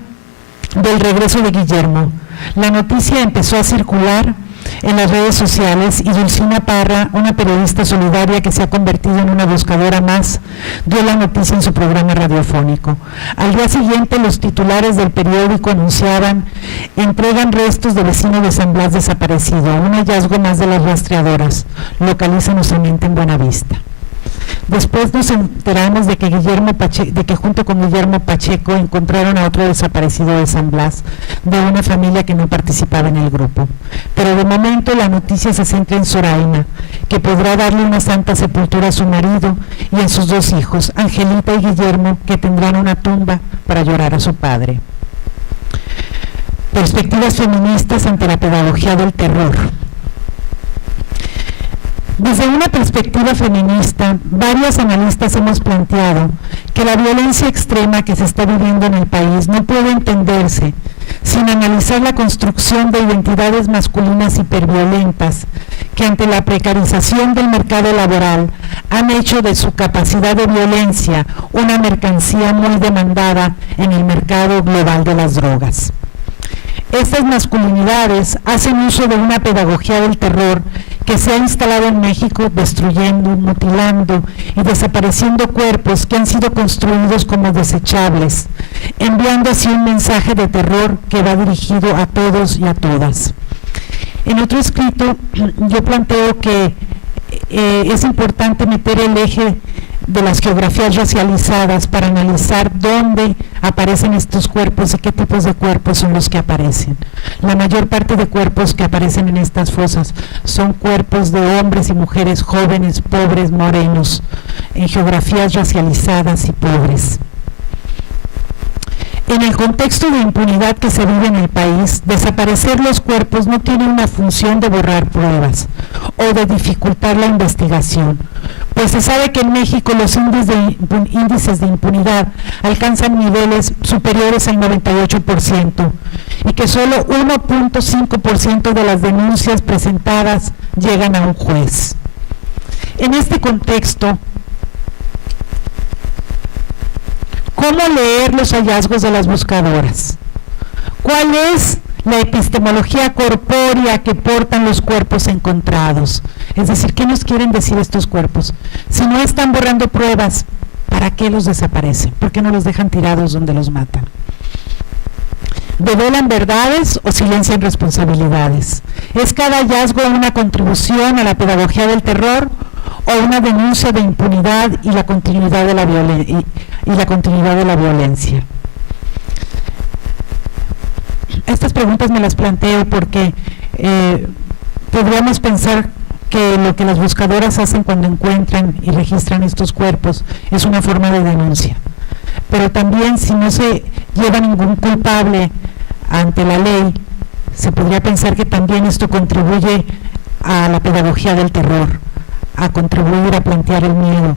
del regreso de Guillermo. La noticia empezó a circular en las redes sociales y Dulcina Parra, una periodista solidaria que se ha convertido en una buscadora más, dio la noticia en su programa radiofónico. Al día siguiente, los titulares del periódico anunciaban: entregan restos de vecino de San Blas desaparecido, un hallazgo más de las rastreadoras, localizan osamente en Buenavista. Después nos enteramos de que junto con Guillermo Pacheco encontraron a otro desaparecido de San Blas, de una familia que no participaba en el grupo. Pero de momento la noticia se centra en Zoraima, que podrá darle una santa sepultura a su marido y a sus dos hijos, Angelita y Guillermo, que tendrán una tumba para llorar a su padre. Perspectivas feministas ante la pedagogía del terror. Desde una perspectiva feminista, varios analistas hemos planteado que la violencia extrema que se está viviendo en el país no puede entenderse sin analizar la construcción de identidades masculinas hiperviolentas que ante la precarización del mercado laboral han hecho de su capacidad de violencia una mercancía muy demandada en el mercado global de las drogas. Estas masculinidades hacen uso de una pedagogía del terror que se ha instalado en México, destruyendo, mutilando y desapareciendo cuerpos que han sido construidos como desechables, enviando así un mensaje de terror que va dirigido a todos y a todas. En otro escrito yo planteo que es importante meter el eje de las geografías racializadas para analizar dónde aparecen estos cuerpos y qué tipos de cuerpos son los que aparecen. La mayor parte de cuerpos que aparecen en estas fosas son cuerpos de hombres y mujeres jóvenes, pobres, morenos, en geografías racializadas y pobres. En el contexto de impunidad que se vive en el país, desaparecer los cuerpos no tiene una función de borrar pruebas o de dificultar la investigación, pues se sabe que en México los índices de impunidad alcanzan niveles superiores al 98% y que solo 1.5% de las denuncias presentadas llegan a un juez. En este contexto, ¿cómo leer los hallazgos de las buscadoras? ¿Cuál es la epistemología corpórea que portan los cuerpos encontrados? Es decir, ¿qué nos quieren decir estos cuerpos? Si no están borrando pruebas, ¿para qué los desaparecen? ¿Por qué no los dejan tirados donde los matan? ¿Develan verdades o silencian responsabilidades? ¿Es cada hallazgo una contribución a la pedagogía del terror o una denuncia de impunidad y la continuidad de la violencia? Estas preguntas me las planteo porque podríamos pensar que lo que las buscadoras hacen cuando encuentran y registran estos cuerpos es una forma de denuncia, pero también si no se lleva ningún culpable ante la ley, se podría pensar que también esto contribuye a la pedagogía del terror, a contribuir a plantear el miedo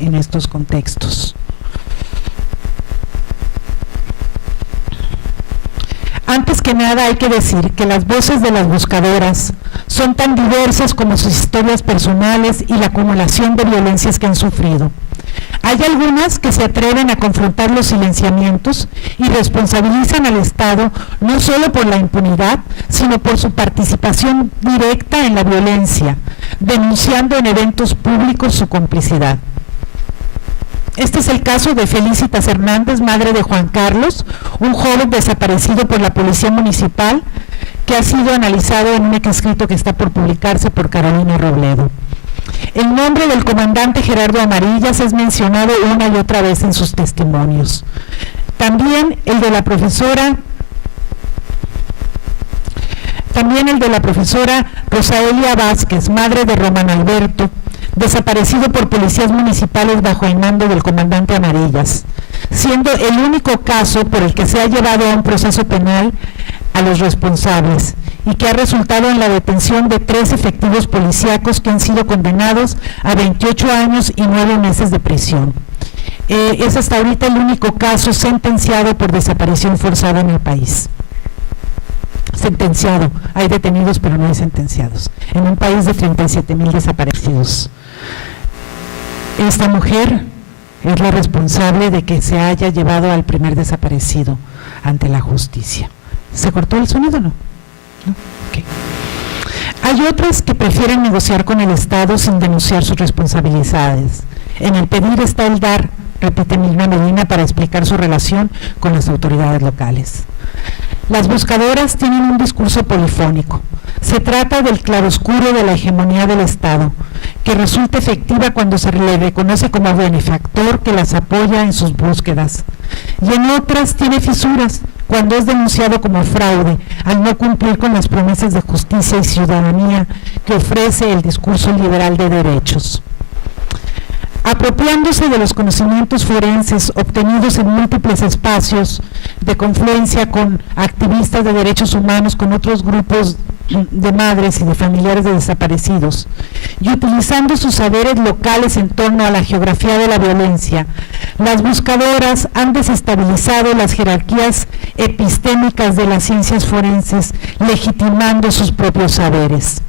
en estos contextos. Antes que nada hay que decir que las voces de las buscadoras son tan diversas como sus historias personales y la acumulación de violencias que han sufrido. Hay algunas que se atreven a confrontar los silenciamientos y responsabilizan al Estado no solo por la impunidad, sino por su participación directa en la violencia, denunciando en eventos públicos su complicidad. Este es el caso de Felicitas Hernández, madre de Juan Carlos, un joven desaparecido por la Policía Municipal, que ha sido analizado en un escrito que está por publicarse por Carolina Robledo. El nombre del comandante Gerardo Amarillas es mencionado una y otra vez en sus testimonios. También el de la profesora Rosaelia Vázquez, madre de Román Alberto, desaparecido por policías municipales bajo el mando del comandante Amarillas, siendo el único caso por el que se ha llevado a un proceso penal a los responsables y que ha resultado en la detención de 3 efectivos policíacos que han sido condenados a 28 años y 9 meses de prisión. Es hasta ahorita el único caso sentenciado por desaparición forzada en el país. Sentenciado, hay detenidos pero no hay sentenciados, en un país de 37,000 desaparecidos. Esta mujer es la responsable de que se haya llevado al primer desaparecido ante la justicia. ¿Se cortó el sonido o no? ¿No? Okay. Hay otras que prefieren negociar con el Estado sin denunciar sus responsabilidades. En el pedir está el dar, repite Mirna Medina para explicar su relación con las autoridades locales. Las buscadoras tienen un discurso polifónico. Se trata del claroscuro de la hegemonía del Estado, que resulta efectiva cuando se le reconoce como benefactor que las apoya en sus búsquedas. Y en otras tiene fisuras, cuando es denunciado como fraude, al no cumplir con las promesas de justicia y ciudadanía que ofrece el discurso liberal de derechos. Apropiándose de los conocimientos forenses obtenidos en múltiples espacios de confluencia con activistas de derechos humanos, con otros grupos de madres y de familiares de desaparecidos, y utilizando sus saberes locales en torno a la geografía de la violencia, las buscadoras han desestabilizado las jerarquías epistémicas de las ciencias forenses, legitimando sus propios saberes.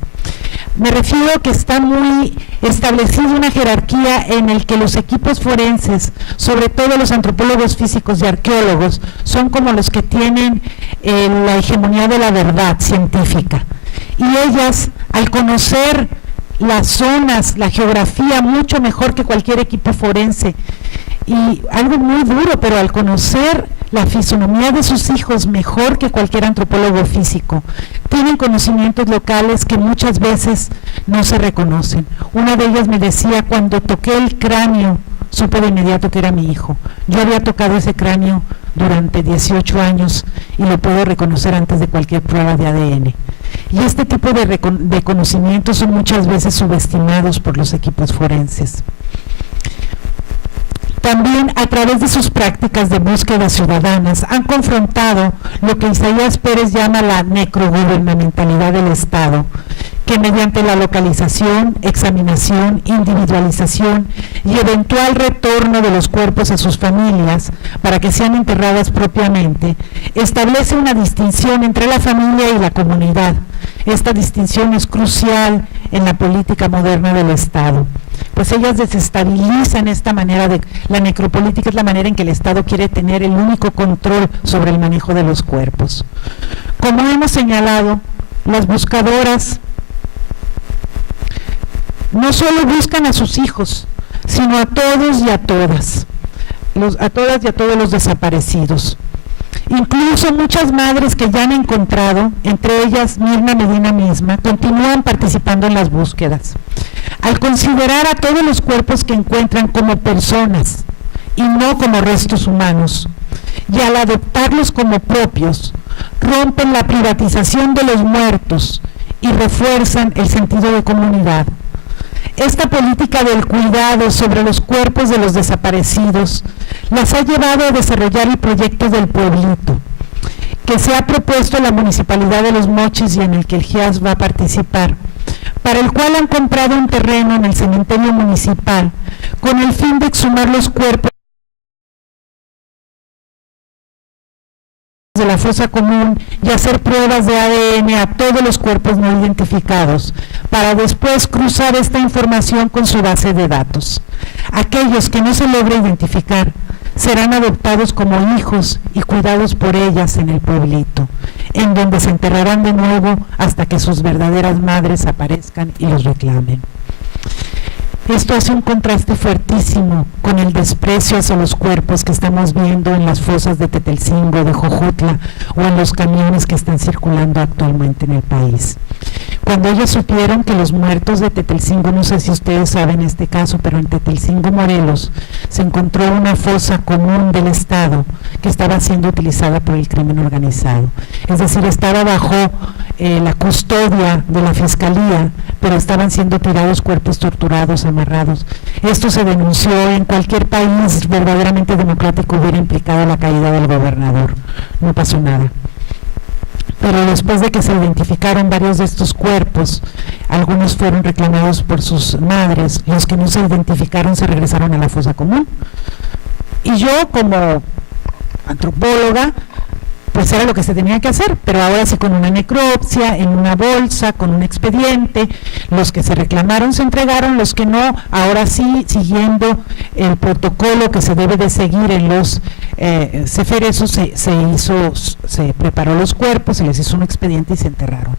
Me refiero a que está muy establecida una jerarquía en el que los equipos forenses, sobre todo los antropólogos físicos y arqueólogos, son como los que tienen la hegemonía de la verdad científica. Y ellas, al conocer las zonas, la geografía, mucho mejor que cualquier equipo forense, y algo muy duro, pero al conocer la fisonomía de sus hijos mejor que cualquier antropólogo físico, tienen conocimientos locales que muchas veces no se reconocen. Una de ellas me decía: cuando toqué el cráneo, supe de inmediato que era mi hijo. Yo había tocado ese cráneo durante 18 años y lo puedo reconocer antes de cualquier prueba de ADN. Y este tipo de conocimientos son muchas veces subestimados por los equipos forenses. También, a través de sus prácticas de búsqueda ciudadanas, han confrontado lo que Isaías Pérez llama la necrogubernamentalidad del Estado, que mediante la localización, examinación, individualización y eventual retorno de los cuerpos a sus familias para que sean enterradas propiamente, establece una distinción entre la familia y la comunidad. Esta distinción es crucial en la política moderna del Estado, pues ellas desestabilizan esta manera de... La necropolítica es la manera en que el Estado quiere tener el único control sobre el manejo de los cuerpos. Como hemos señalado, las buscadoras no solo buscan a sus hijos, sino a todos y a todas, a todas y a todos los desaparecidos. Incluso muchas madres que ya han encontrado, entre ellas Mirna Medina misma, continúan participando en las búsquedas. Al considerar a todos los cuerpos que encuentran como personas y no como restos humanos, y al adoptarlos como propios, rompen la privatización de los muertos y refuerzan el sentido de comunidad. Esta política del cuidado sobre los cuerpos de los desaparecidos las ha llevado a desarrollar el proyecto del pueblito, que se ha propuesto la Municipalidad de Los Mochis y en el que el GIAS va a participar, para el cual han comprado un terreno en el cementerio municipal con el fin de exhumar los cuerpos de la fosa común y hacer pruebas de ADN a todos los cuerpos no identificados, para después cruzar esta información con su base de datos. Aquellos que no se logra identificar serán adoptados como hijos y cuidados por ellas en el pueblito, en donde se enterrarán de nuevo hasta que sus verdaderas madres aparezcan y los reclamen. Esto hace un contraste fuertísimo con el desprecio hacia los cuerpos que estamos viendo en las fosas de Tetelcingo, de Jojutla o en los camiones que están circulando actualmente en el país. Cuando ellos supieron que los muertos de Tetelcingo, no sé si ustedes saben este caso, pero en Tetelcingo, Morelos, se encontró una fosa común del Estado que estaba siendo utilizada por el crimen organizado. Es decir, estaba bajo la custodia de la Fiscalía, pero estaban siendo tirados cuerpos torturados, amarrados. Esto se denunció. En cualquier país verdaderamente democrático hubiera implicado la caída del gobernador. No pasó nada. Pero después de que se identificaron varios de estos cuerpos, algunos fueron reclamados por sus madres, los que no se identificaron se regresaron a la fosa común. Y yo, como antropóloga, pues era lo que se tenía que hacer, pero ahora sí con una necropsia, en una bolsa, con un expediente. Los que se reclamaron se entregaron, los que no, ahora sí, siguiendo el protocolo que se debe de seguir en los ceferesos, se preparó los cuerpos, se les hizo un expediente y se enterraron.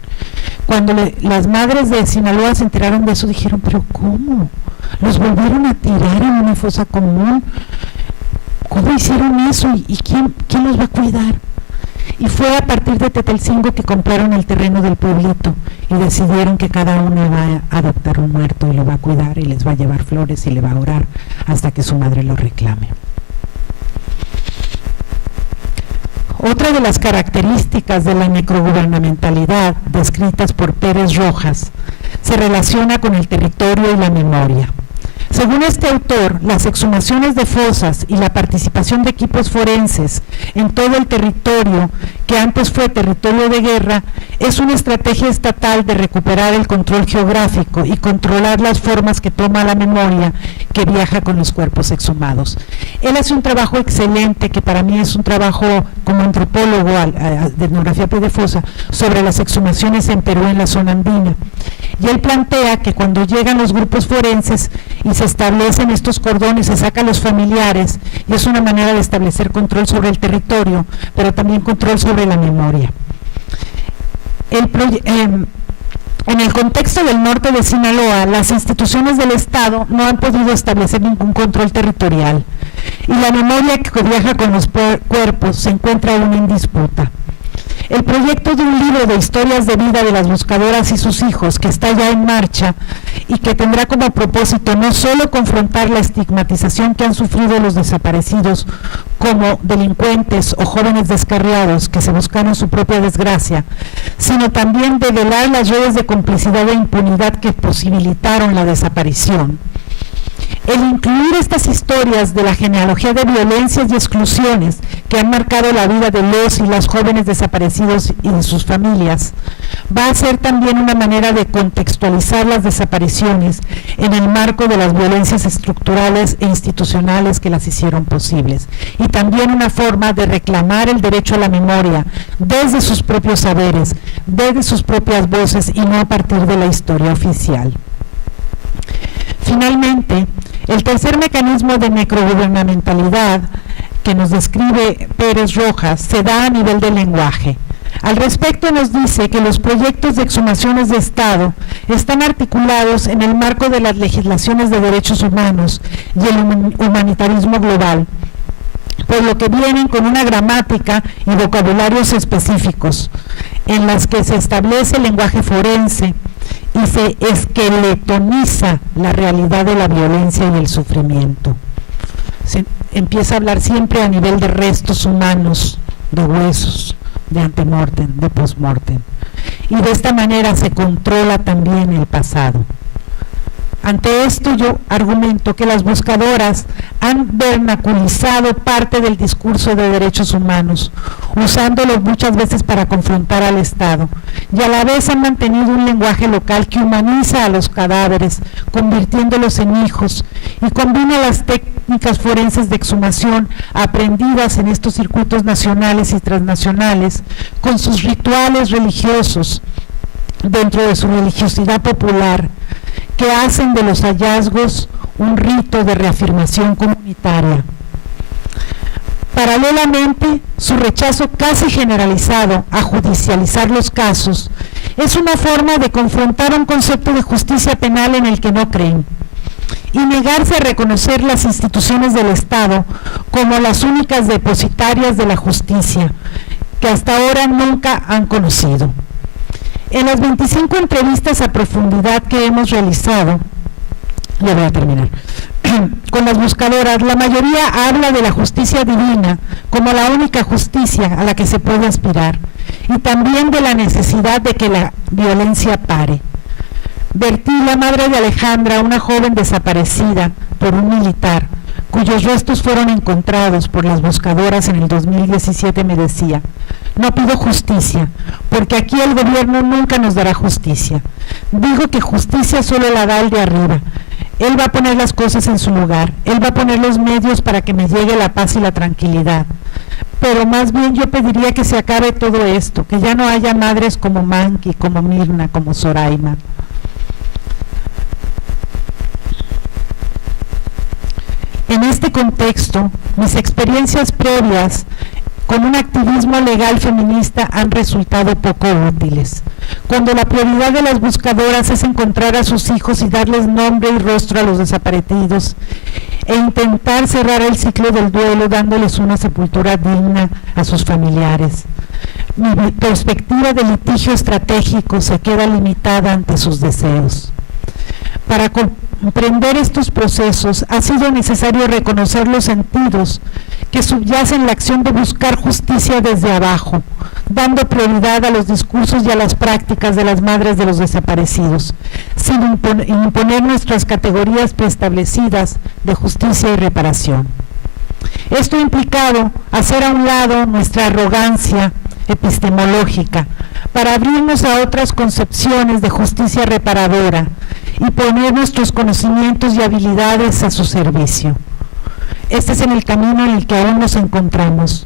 Cuando las madres de Sinaloa se enteraron de eso, dijeron, pero ¿cómo? ¿Los volvieron a tirar en una fosa común? ¿Cómo hicieron eso? ¿Y quién los va a cuidar? Y fue a partir de Tetelcingo que compraron el terreno del pueblito y decidieron que cada uno va a adoptar un muerto y lo va a cuidar y les va a llevar flores y le va a orar hasta que su madre lo reclame. Otra de las características de la necrogubernamentalidad descritas por Pérez Rojas se relaciona con el territorio y la memoria. Según este autor, las exhumaciones de fosas y la participación de equipos forenses en todo el territorio que antes fue territorio de guerra es una estrategia estatal de recuperar el control geográfico y controlar las formas que toma la memoria que viaja con los cuerpos exhumados. Él hace un trabajo excelente, que para mí es un trabajo como antropólogo de etnografía pedefosa, sobre las exhumaciones en Perú en la zona andina. Y él plantea que cuando llegan los grupos forenses y se establecen estos cordones, se sacan los familiares, y es una manera de establecer control sobre el territorio, pero también control sobre la memoria. En el contexto del norte de Sinaloa, las instituciones del Estado no han podido establecer ningún control territorial, y la memoria que viaja con los cuerpos se encuentra aún en disputa. El proyecto de un libro de historias de vida de las buscadoras y sus hijos, que está ya en marcha y que tendrá como propósito no solo confrontar la estigmatización que han sufrido los desaparecidos como delincuentes o jóvenes descarriados que se buscaron su propia desgracia, sino también develar las redes de complicidad e impunidad que posibilitaron la desaparición. El incluir estas historias de la genealogía de violencias y exclusiones que han marcado la vida de los y las jóvenes desaparecidos y de sus familias va a ser también una manera de contextualizar las desapariciones en el marco de las violencias estructurales e institucionales que las hicieron posibles, y también una forma de reclamar el derecho a la memoria desde sus propios saberes, desde sus propias voces y no a partir de la historia oficial. Finalmente, el tercer mecanismo de necrogubernamentalidad que nos describe Pérez Rojas se da a nivel del lenguaje. Al respecto nos dice que los proyectos de exhumaciones de Estado están articulados en el marco de las legislaciones de derechos humanos y el humanitarismo global, por lo que vienen con una gramática y vocabularios específicos, en las que se establece el lenguaje forense y se esqueletoniza la realidad de la violencia y el sufrimiento. Se empieza a hablar siempre a nivel de restos humanos, de huesos, de antemortem, de postmortem, y de esta manera se controla también el pasado. Ante esto yo argumento que las buscadoras han vernaculizado parte del discurso de derechos humanos, usándolo muchas veces para confrontar al Estado, y a la vez han mantenido un lenguaje local que humaniza a los cadáveres, convirtiéndolos en hijos, y combina las técnicas forenses de exhumación aprendidas en estos circuitos nacionales y transnacionales, con sus rituales religiosos dentro de su religiosidad popular, que hacen de los hallazgos un rito de reafirmación comunitaria. Paralelamente, su rechazo casi generalizado a judicializar los casos es una forma de confrontar un concepto de justicia penal en el que no creen y negarse a reconocer las instituciones del Estado como las únicas depositarias de la justicia, que hasta ahora nunca han conocido. En las 25 entrevistas a profundidad que hemos realizado, ya voy a terminar, con las buscadoras, la mayoría habla de la justicia divina como la única justicia a la que se puede aspirar y también de la necesidad de que la violencia pare. Bertí, la madre de Alejandra, una joven desaparecida por un militar, cuyos restos fueron encontrados por las buscadoras en el 2017, me decía: no pido justicia, porque aquí el gobierno nunca nos dará justicia. Digo que justicia solo la da el de arriba. Él va a poner las cosas en su lugar, Él va a poner los medios para que me llegue la paz y la tranquilidad. Pero más bien yo pediría que se acabe todo esto, que ya no haya madres como Manqui, como Mirna, como Zoraima. En este contexto, mis experiencias previas con un activismo legal feminista han resultado poco útiles. Cuando la prioridad de las buscadoras es encontrar a sus hijos y darles nombre y rostro a los desaparecidos e intentar cerrar el ciclo del duelo dándoles una sepultura digna a sus familiares. Mi perspectiva de litigio estratégico se queda limitada ante sus deseos. Para comprender estos procesos ha sido necesario reconocer los sentidos que subyacen la acción de buscar justicia desde abajo, dando prioridad a los discursos y a las prácticas de las madres de los desaparecidos, sin imponer nuestras categorías preestablecidas de justicia y reparación. Esto ha implicado hacer a un lado nuestra arrogancia epistemológica para abrirnos a otras concepciones de justicia reparadora y poner nuestros conocimientos y habilidades a su servicio. Este es el camino en el que aún nos encontramos,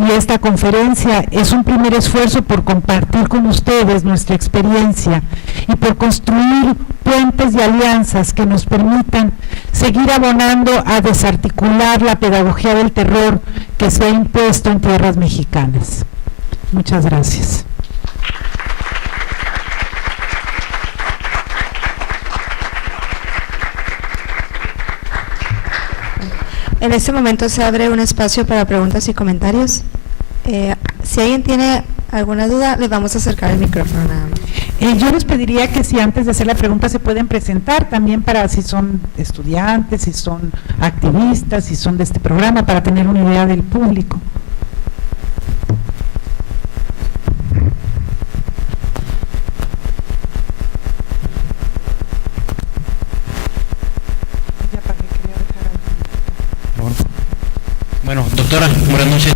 y esta conferencia es un primer esfuerzo por compartir con ustedes nuestra experiencia y por construir puentes y alianzas que nos permitan seguir abonando a desarticular la pedagogía del terror que se ha impuesto en tierras mexicanas. Muchas gracias. En este momento se abre un espacio para preguntas y comentarios. Si alguien tiene alguna duda, le vamos a acercar el micrófono nada más. Yo les pediría que si antes de hacer la pregunta se pueden presentar también, para si son estudiantes, si son activistas, si son de este programa, para tener una idea del público. Bueno, doctora, buenas noches.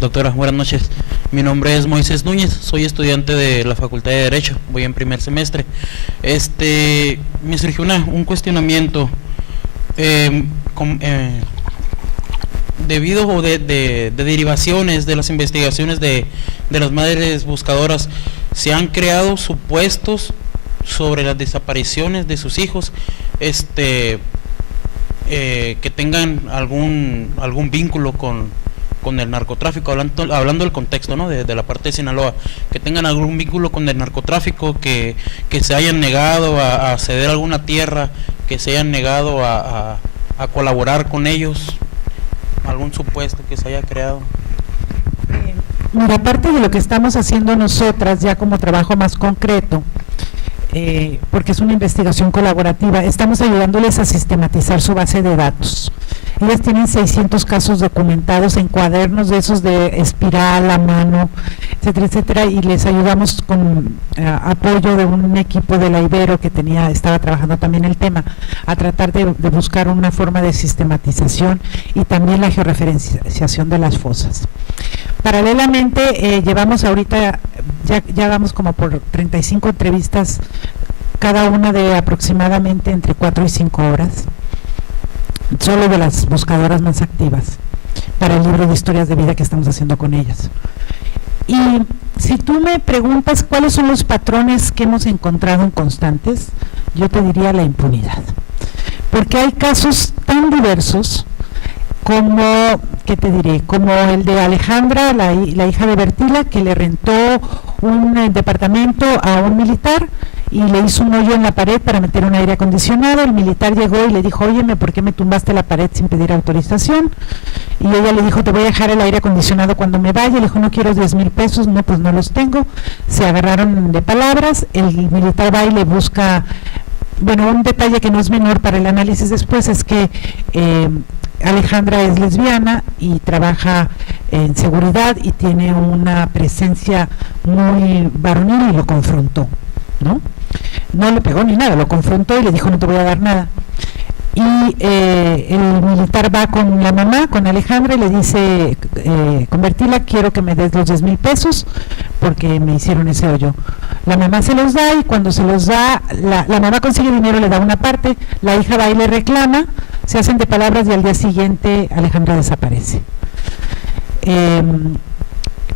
Doctora, buenas noches. Mi nombre es Moisés Núñez, soy estudiante de la Facultad de Derecho, voy en primer semestre. Me surgió un cuestionamiento debido o de derivaciones de las investigaciones de las madres buscadoras. Se han creado supuestos sobre las desapariciones de sus hijos, que tengan algún vínculo con el narcotráfico, hablando del contexto, ¿no? de la parte de Sinaloa, que tengan algún vínculo con el narcotráfico, que se hayan negado a ceder alguna tierra, que se hayan negado a colaborar con ellos, algún supuesto que se haya creado. Mira, parte de lo que estamos haciendo nosotras ya como trabajo más concreto, porque es una investigación colaborativa, estamos ayudándoles a sistematizar su base de datos. Ellas tienen 600 casos documentados en cuadernos de esos de espiral, a mano, etcétera, etcétera, y les ayudamos con apoyo de un equipo de la Ibero que estaba trabajando también el tema, a tratar de buscar una forma de sistematización y también la georreferenciación de las fosas. Paralelamente, llevamos ahorita, ya vamos como por 35 entrevistas, cada una de aproximadamente entre 4 y 5 horas, solo de las buscadoras más activas, para el libro de historias de vida que estamos haciendo con ellas. Y si tú me preguntas cuáles son los patrones que hemos encontrado en constantes, yo te diría la impunidad. Porque hay casos tan diversos como, ¿qué te diré? Como el de Alejandra, la hija de Bertila, que le rentó un departamento a un militar y le hizo un hoyo en la pared para meter un aire acondicionado. El militar llegó y le dijo, óyeme, ¿por qué me tumbaste la pared sin pedir autorización? Y ella le dijo, te voy a dejar el aire acondicionado cuando me vaya. Le dijo, no quiero 10,000 pesos, no, pues no los tengo. Se agarraron de palabras, el militar va y le busca, bueno, un detalle que no es menor para el análisis después es que Alejandra es lesbiana y trabaja en seguridad y tiene una presencia muy varonil y lo confrontó, ¿no? No le pegó ni nada, lo confrontó y le dijo, no te voy a dar nada. Y el militar va con la mamá, con Alejandra, y le dice, convertila, quiero que me des los 10,000 pesos porque me hicieron ese hoyo. La mamá se los da y cuando se los da, la mamá consigue dinero, le da una parte, la hija va y le reclama, se hacen de palabras y al día siguiente Alejandra desaparece.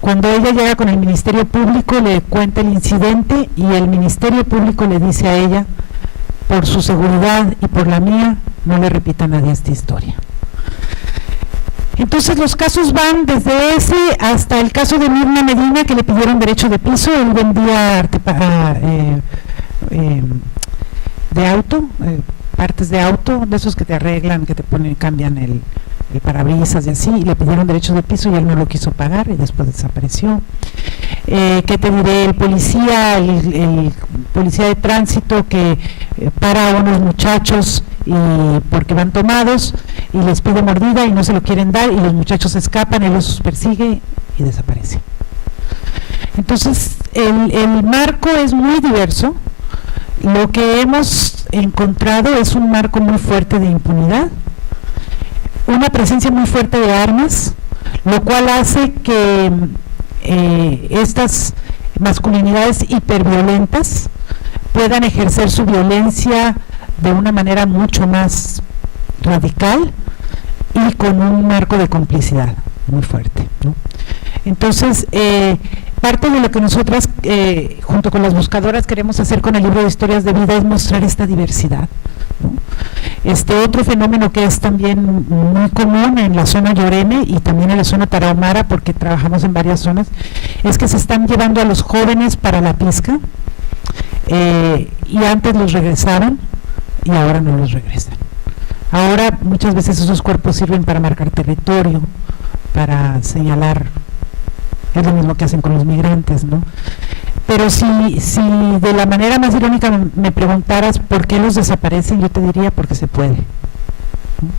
Cuando ella llega con el Ministerio Público le cuenta el incidente y el Ministerio Público le dice a ella, por su seguridad y por la mía, no le repita a nadie esta historia. Entonces los casos van desde ese hasta el caso de Mirna Medina, que le pidieron derecho de piso. Él vendía de auto, partes de auto, de esos que te arreglan, que te ponen, cambian el parabrisas y así, y le pidieron derechos de piso y él no lo quiso pagar y después desapareció. ¿Qué te diré? El policía de tránsito que para a unos muchachos y porque van tomados y les pide mordida y no se lo quieren dar y los muchachos escapan, él los persigue y desaparece. Entonces el marco es muy diverso. Lo que hemos encontrado es un marco muy fuerte de impunidad, una presencia muy fuerte de armas, lo cual hace que estas masculinidades hiperviolentas puedan ejercer su violencia de una manera mucho más radical y con un marco de complicidad muy fuerte, ¿no? Entonces, parte de lo que nosotras, junto con las buscadoras, queremos hacer con el libro de historias de vida es mostrar esta diversidad, ¿no? Otro fenómeno que es también muy común en la zona Lloreme y también en la zona Tarahumara, porque trabajamos en varias zonas, es que se están llevando a los jóvenes para la pizca y antes los regresaban y ahora no los regresan. Ahora muchas veces esos cuerpos sirven para marcar territorio, para señalar, es lo mismo que hacen con los migrantes, ¿no? Pero si de la manera más irónica me preguntaras por qué los desaparecen, yo te diría porque se puede, ¿no?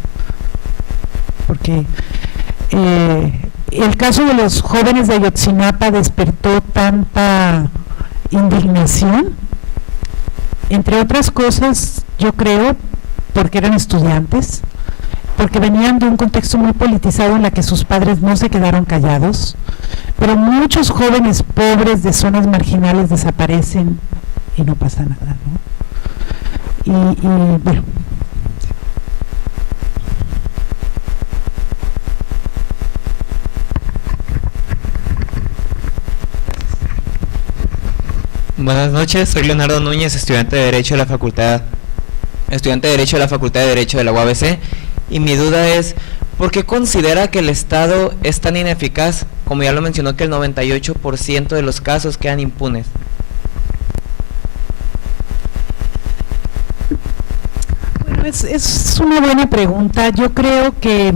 Porque el caso de los jóvenes de Ayotzinapa despertó tanta indignación, entre otras cosas, yo creo, porque eran estudiantes, porque venían de un contexto muy politizado en la que sus padres no se quedaron callados, pero muchos jóvenes pobres de zonas marginales desaparecen y no pasa nada, ¿no? Y bueno. Buenas noches, soy Leonardo Núñez, estudiante de Derecho de la Facultad de Derecho de la UABC, y mi duda es, ¿por qué considera que el Estado es tan ineficaz, como ya lo mencionó, que el 98% de los casos quedan impunes? Bueno, es una buena pregunta. Yo creo que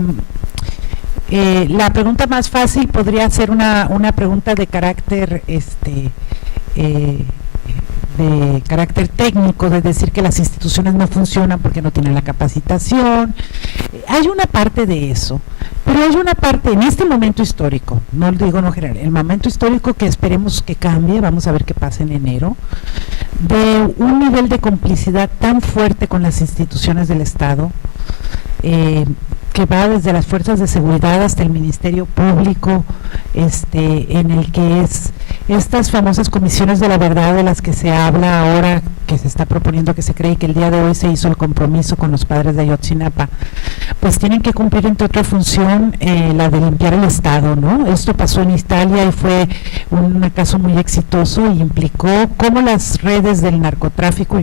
la pregunta más fácil podría ser una pregunta de carácter de carácter técnico, de decir que las instituciones no funcionan porque no tienen la capacitación. Hay una parte de eso, pero hay una parte en este momento histórico, no lo digo no general, el momento histórico que esperemos que cambie, vamos a ver qué pasa en enero, de un nivel de complicidad tan fuerte con las instituciones del Estado, que va desde las fuerzas de seguridad hasta el Ministerio Público, en el que es estas famosas comisiones de la verdad de las que se habla ahora, que se está proponiendo, que se cree que el día de hoy se hizo el compromiso con los padres de Ayotzinapa, pues tienen que cumplir, entre otra función, la de limpiar el Estado, ¿no? Esto pasó en Italia y fue un caso muy exitoso y implicó cómo las redes del narcotráfico,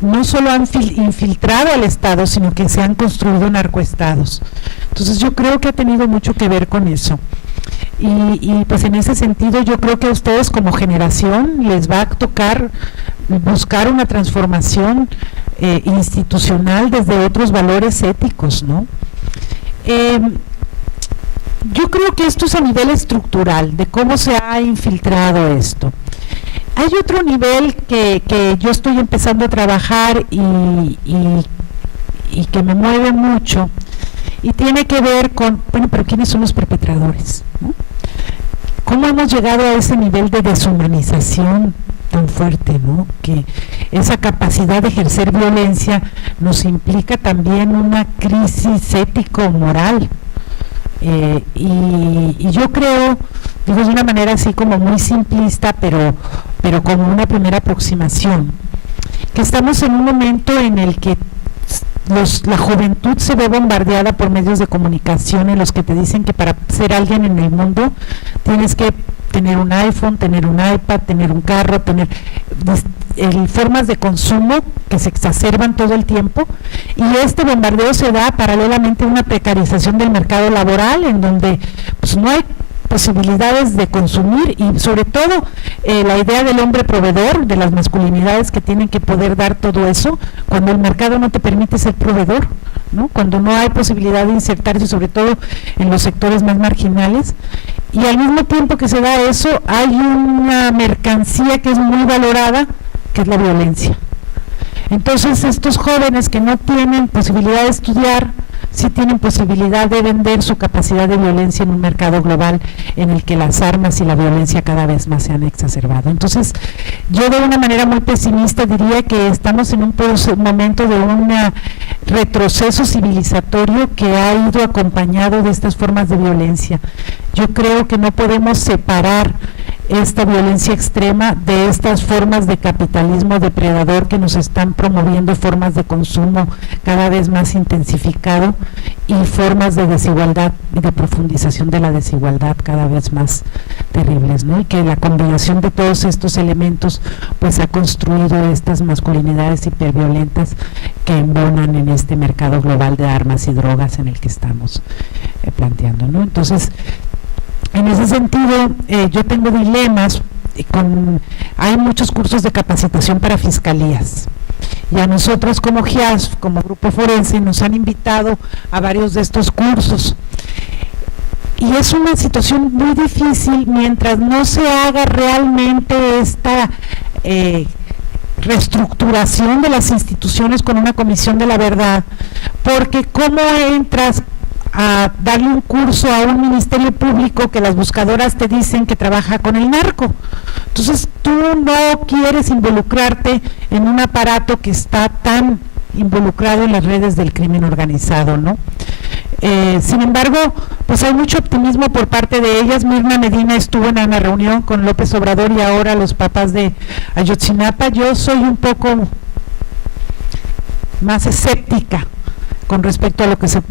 no solo han infiltrado al Estado, sino que se han construido narcoestados. Entonces yo creo que ha tenido mucho que ver con eso. Y pues en ese sentido yo creo que a ustedes como generación les va a tocar buscar una transformación institucional desde otros valores éticos, ¿no? Yo creo que esto es a nivel estructural, de cómo se ha infiltrado esto. Hay otro nivel que yo estoy empezando a trabajar y que me mueve mucho, y tiene que ver con, bueno, pero ¿quiénes son los perpetradores, ¿no? ¿Cómo hemos llegado a ese nivel de deshumanización tan fuerte, ¿no? Que esa capacidad de ejercer violencia nos implica también una crisis ético-moral. Y yo creo, digo de una manera así como muy simplista, pero como una primera aproximación, que estamos en un momento en el que la juventud se ve bombardeada por medios de comunicación en los que te dicen que para ser alguien en el mundo tienes que tener un iPhone, tener un iPad, tener un carro, tener formas de consumo que se exacerban todo el tiempo, y este bombardeo se da paralelamente a una precarización del mercado laboral en donde pues no hay posibilidades de consumir, y sobre todo la idea del hombre proveedor, de las masculinidades que tienen que poder dar todo eso, cuando el mercado no te permite ser proveedor, ¿no? Cuando no hay posibilidad de insertarse, sobre todo en los sectores más marginales, y al mismo tiempo que se da eso, hay una mercancía que es muy valorada, que es la violencia. Entonces estos jóvenes que no tienen posibilidad de estudiar, sí tienen posibilidad de vender su capacidad de violencia en un mercado global en el que las armas y la violencia cada vez más se han exacerbado. Entonces, yo de una manera muy pesimista diría que estamos en un momento de un retroceso civilizatorio que ha ido acompañado de estas formas de violencia. Yo creo que no podemos separar esta violencia extrema de estas formas de capitalismo depredador que nos están promoviendo, formas de consumo cada vez más intensificado y formas de desigualdad y de profundización de la desigualdad cada vez más terribles, ¿no? Y que la combinación de todos estos elementos pues ha construido estas masculinidades hiperviolentas que embonan en este mercado global de armas y drogas en el que estamos planteando, ¿no? Entonces, en ese sentido, yo tengo dilemas. Hay muchos cursos de capacitación para fiscalías, y a nosotros como GIAS, como Grupo Forense, nos han invitado a varios de estos cursos, y es una situación muy difícil mientras no se haga realmente esta reestructuración de las instituciones con una comisión de la verdad, porque ¿cómo entras a darle un curso a un ministerio público que las buscadoras te dicen que trabaja con el narco? Entonces tú no quieres involucrarte en un aparato que está tan involucrado en las redes del crimen organizado, ¿no? Sin embargo, pues hay mucho optimismo por parte de ellas. Mirna Medina estuvo en una reunión con López Obrador y ahora los papás de Ayotzinapa. Yo soy un poco más escéptica con respecto a lo que se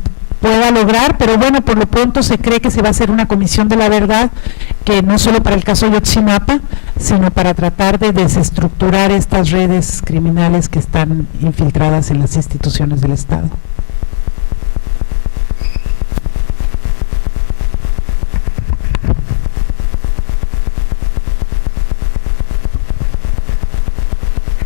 pueda lograr, pero bueno, por lo pronto se cree que se va a hacer una comisión de la verdad, que no solo para el caso Ayotzinapa, sino para tratar de desestructurar estas redes criminales que están infiltradas en las instituciones del Estado.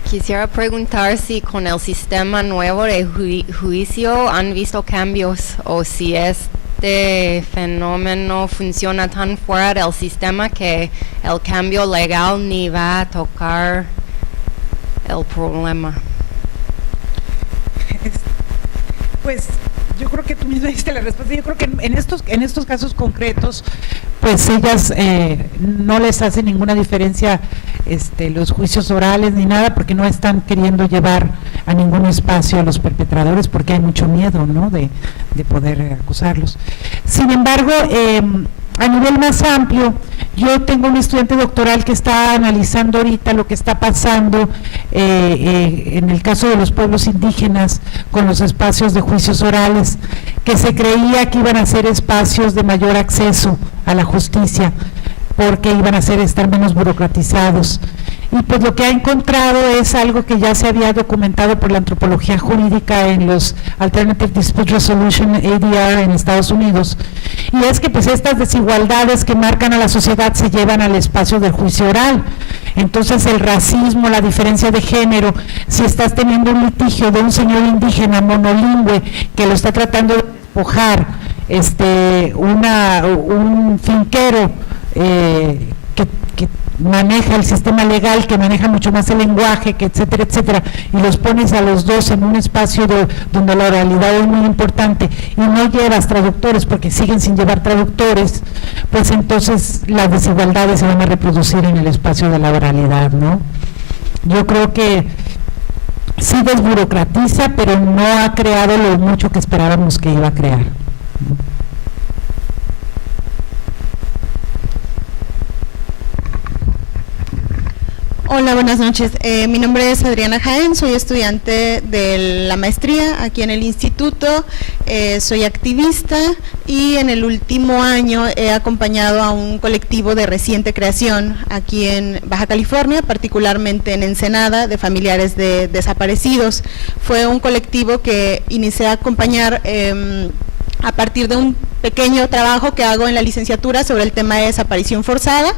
Quisiera preguntar si con el sistema nuevo de juicio han visto cambios, o si este fenómeno funciona tan fuera del sistema que el cambio legal ni va a tocar el problema. Pues yo creo que tú misma diste la respuesta. Yo creo que en estos casos concretos, pues ellas no les hace ninguna diferencia los juicios orales ni nada, porque no están queriendo llevar a ningún espacio a los perpetradores, porque hay mucho miedo, ¿no?, de poder acusarlos. Sin embargo, a nivel más amplio, yo tengo un estudiante doctoral que está analizando ahorita lo que está pasando en el caso de los pueblos indígenas con los espacios de juicios orales, que se creía que iban a ser espacios de mayor acceso a la justicia, porque iban a estar menos burocratizados. Y pues lo que ha encontrado es algo que ya se había documentado por la antropología jurídica en los Alternative Dispute Resolution, ADR, en Estados Unidos, y es que pues estas desigualdades que marcan a la sociedad se llevan al espacio del juicio oral. Entonces el racismo, la diferencia de género, si estás teniendo un litigio de un señor indígena monolingüe que lo está tratando de despojar un finquero que maneja el sistema legal, que maneja mucho más el lenguaje, que etcétera, etcétera, y los pones a los dos en un espacio donde la oralidad es muy importante y no llevas traductores porque siguen sin llevar traductores, pues entonces las desigualdades se van a reproducir en el espacio de la oralidad, ¿no? Yo creo que sí desburocratiza, pero no ha creado lo mucho que esperábamos que iba a crear, ¿no? Hola, buenas noches. Mi nombre es Adriana Jaén, soy estudiante de la maestría aquí en el instituto, soy activista y en el último año he acompañado a un colectivo de reciente creación aquí en Baja California, particularmente en Ensenada, de familiares de desaparecidos. Fue un colectivo que inicié a acompañar a partir de un pequeño trabajo que hago en la licenciatura sobre el tema de desaparición forzada.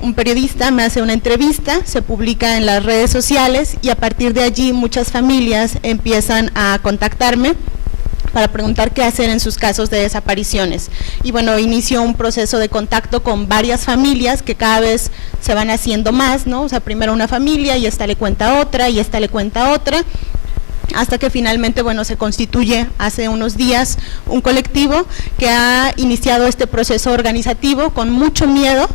Un periodista me hace una entrevista, se publica en las redes sociales y a partir de allí muchas familias empiezan a contactarme para preguntar qué hacer en sus casos de desapariciones. Y bueno, inició un proceso de contacto con varias familias que cada vez se van haciendo más, ¿no? O sea, primero una familia y esta le cuenta a otra y esta le cuenta a otra, hasta que finalmente, bueno, se constituye hace unos días un colectivo que ha iniciado este proceso organizativo con mucho miedo,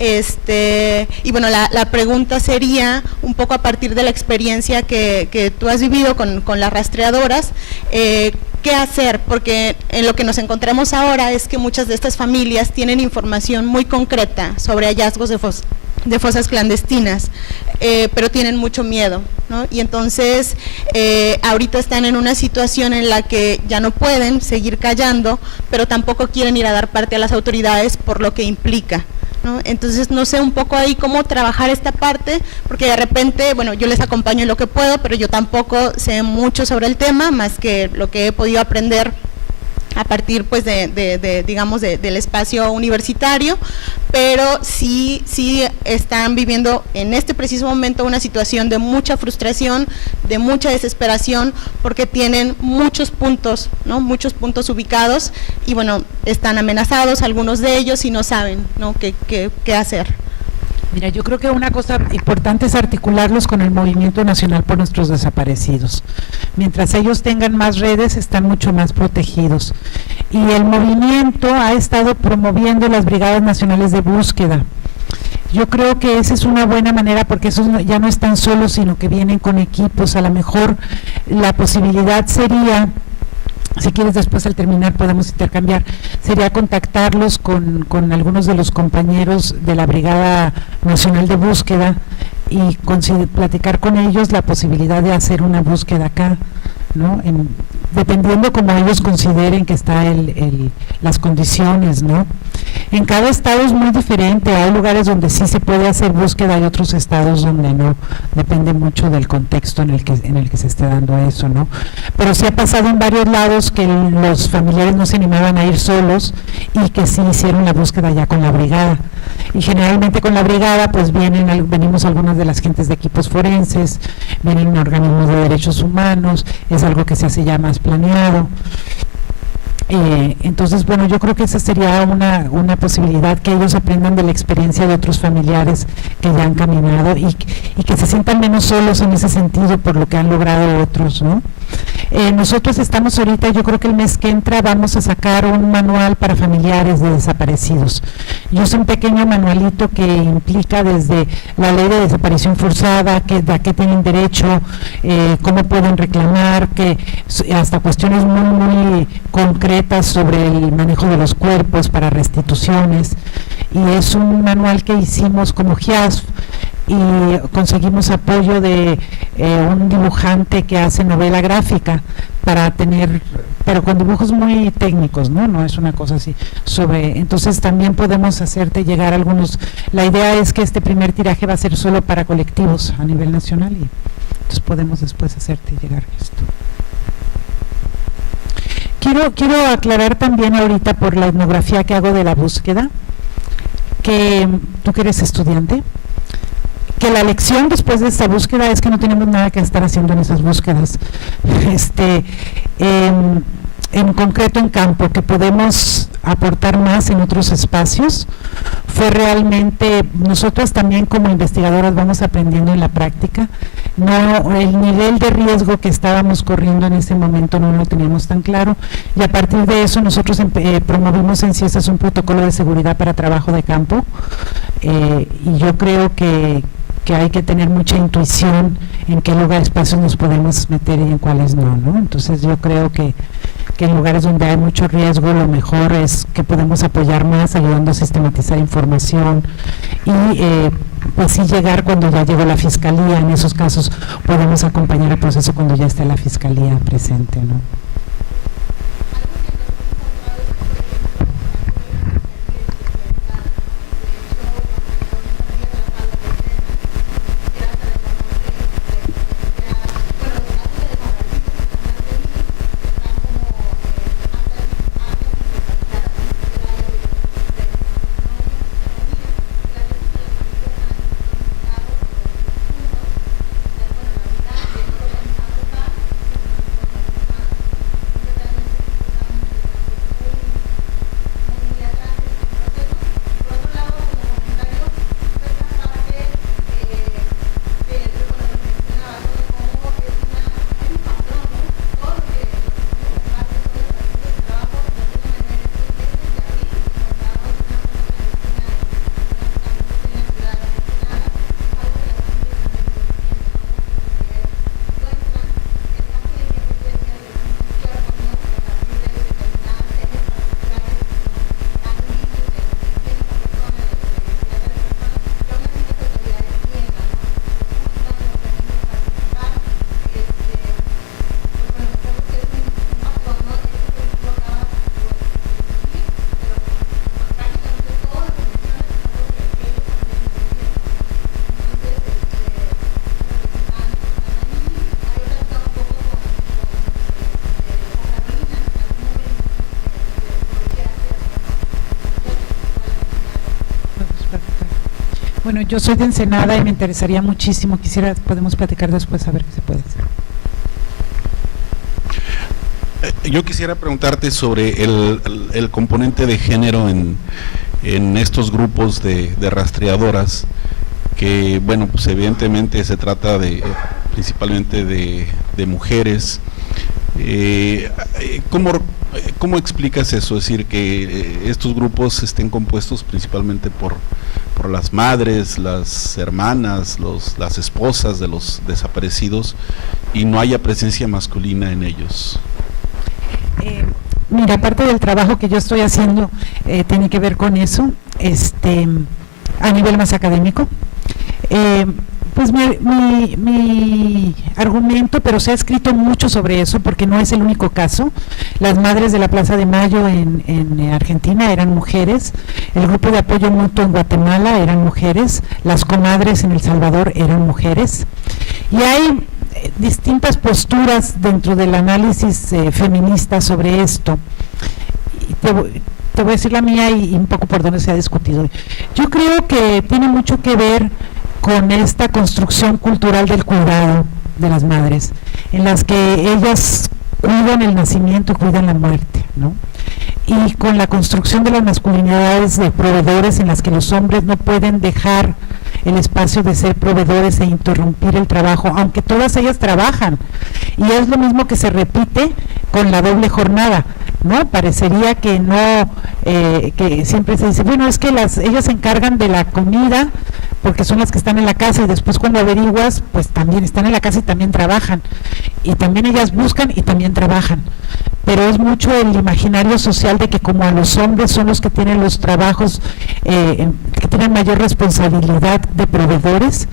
y bueno, la pregunta sería un poco a partir de la experiencia que tú has vivido con las rastreadoras, ¿qué hacer? Porque en lo que nos encontramos ahora es que muchas de estas familias tienen información muy concreta sobre hallazgos de fosas clandestinas, pero tienen mucho miedo, ¿no? Y entonces ahorita están en una situación en la que ya no pueden seguir callando, pero tampoco quieren ir a dar parte a las autoridades por lo que implica, ¿no? Entonces no sé un poco ahí cómo trabajar esta parte, porque de repente, bueno, yo les acompaño en lo que puedo, pero yo tampoco sé mucho sobre el tema, más que lo que he podido aprender a partir pues digamos del espacio universitario, pero sí están viviendo en este preciso momento una situación de mucha frustración, de mucha desesperación, porque tienen muchos puntos, ¿no? Muchos puntos ubicados y bueno, están amenazados algunos de ellos y no saben, ¿no?, qué hacer. Mira, yo creo que una cosa importante es articularlos con el Movimiento Nacional por Nuestros Desaparecidos. Mientras ellos tengan más redes, están mucho más protegidos. Y el movimiento ha estado promoviendo las Brigadas Nacionales de Búsqueda. Yo creo que esa es una buena manera, porque esos ya no están solos, sino que vienen con equipos. A lo mejor la posibilidad sería, si quieres después al terminar podemos intercambiar, sería contactarlos con algunos de los compañeros de la Brigada Nacional de Búsqueda y platicar con ellos la posibilidad de hacer una búsqueda acá, ¿no? Dependiendo como ellos consideren que está las condiciones, ¿no? En cada estado es muy diferente, hay lugares donde sí se puede hacer búsqueda, hay otros estados donde no, depende mucho del contexto en el que se esté dando eso, ¿no? Pero sí ha pasado en varios lados que los familiares no se animaban a ir solos y que sí hicieron la búsqueda ya con la brigada. Y generalmente con la brigada pues venimos algunas de las gentes de equipos forenses, vienen organismos de derechos humanos, es algo que se hace ya más planeado. Entonces, bueno, yo creo que esa sería una posibilidad, que ellos aprendan de la experiencia de otros familiares que ya han caminado y que se sientan menos solos en ese sentido por lo que han logrado otros, ¿no? Nosotros estamos ahorita, yo creo que el mes que entra vamos a sacar un manual para familiares de desaparecidos. Y es un pequeño manualito que implica desde la ley de desaparición forzada, a qué tienen derecho, cómo pueden reclamar, hasta cuestiones muy concretas sobre el manejo de los cuerpos para restituciones. Y es un manual que hicimos como GIASF, y conseguimos apoyo de un dibujante que hace novela gráfica para tener, pero con dibujos muy técnicos, no es una cosa así, entonces también podemos hacerte llegar algunos. La idea es que este primer tiraje va a ser solo para colectivos a nivel nacional, y entonces podemos después hacerte llegar esto. Quiero aclarar también ahorita, por la etnografía que hago de la búsqueda, que tú que eres estudiante, que la lección después de esta búsqueda es que no tenemos nada que estar haciendo en esas búsquedas, en concreto en campo, que podemos aportar más en otros espacios. Fue realmente, nosotras también como investigadoras vamos aprendiendo en la práctica. El nivel de riesgo que estábamos corriendo en ese momento no lo teníamos tan claro, y a partir de eso nosotros promovimos en CIESAS un protocolo de seguridad para trabajo de campo, y yo creo que hay que tener mucha intuición en qué espacios nos podemos meter y en cuáles no. Entonces yo creo que en lugares donde hay mucho riesgo, lo mejor es que podemos apoyar más, ayudando a sistematizar información, y pues sí llegar cuando ya llegó la fiscalía. En esos casos podemos acompañar el proceso cuando ya esté la fiscalía presente, ¿no? Bueno, yo soy de Ensenada y me interesaría muchísimo, podemos platicar después a ver qué se puede hacer. Yo quisiera preguntarte sobre el componente de género en estos grupos de rastreadoras, que bueno, pues evidentemente se trata principalmente de mujeres. ¿Cómo explicas eso? Es decir, que estos grupos estén compuestos principalmente por las madres, las hermanas, las esposas de los desaparecidos, y no haya presencia masculina en ellos. Mira, parte del trabajo que yo estoy haciendo tiene que ver con eso, a nivel más académico. Pues mi argumento, pero se ha escrito mucho sobre eso porque no es el único caso. Las madres de la Plaza de Mayo en Argentina eran mujeres, el grupo de apoyo mutuo en Guatemala eran mujeres, las comadres en El Salvador eran mujeres, y hay distintas posturas dentro del análisis feminista sobre esto. Te voy a decir la mía y un poco por dónde se ha discutido. Yo creo que tiene mucho que ver con esta construcción cultural del cuidado de las madres, en las que ellas cuidan el nacimiento, cuidan la muerte, ¿no? y con la construcción de las masculinidades de proveedores en las que los hombres no pueden dejar el espacio de ser proveedores e interrumpir el trabajo, aunque todas ellas trabajan. Y es lo mismo que se repite con la doble jornada, ¿no? Parecería que no, que siempre se dice, bueno, es que ellas se encargan de la comida porque son las que están en la casa, y después cuando averiguas, pues también están en la casa y también trabajan, y también ellas buscan y también trabajan. Pero es mucho el imaginario social de que como a los hombres son los que tienen los trabajos, que tienen mayor responsabilidad de proveedores,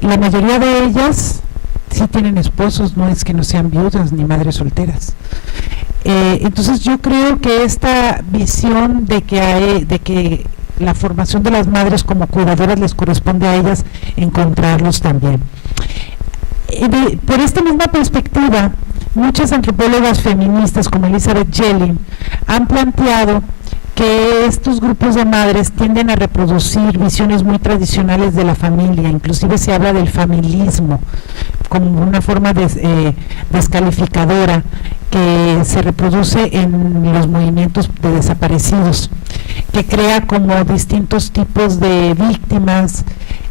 la mayoría de ellas sí tienen esposos, no es que no sean viudas ni madres solteras. Entonces yo creo que esta visión de que la formación de las madres como cuidadoras les corresponde a ellas encontrarlos también. Por esta misma perspectiva, muchas antropólogas feministas como Elizabeth Jelling han planteado que estos grupos de madres tienden a reproducir visiones muy tradicionales de la familia, inclusive se habla del familismo como una forma descalificadora que se reproduce en los movimientos de desaparecidos, que crea como distintos tipos de víctimas,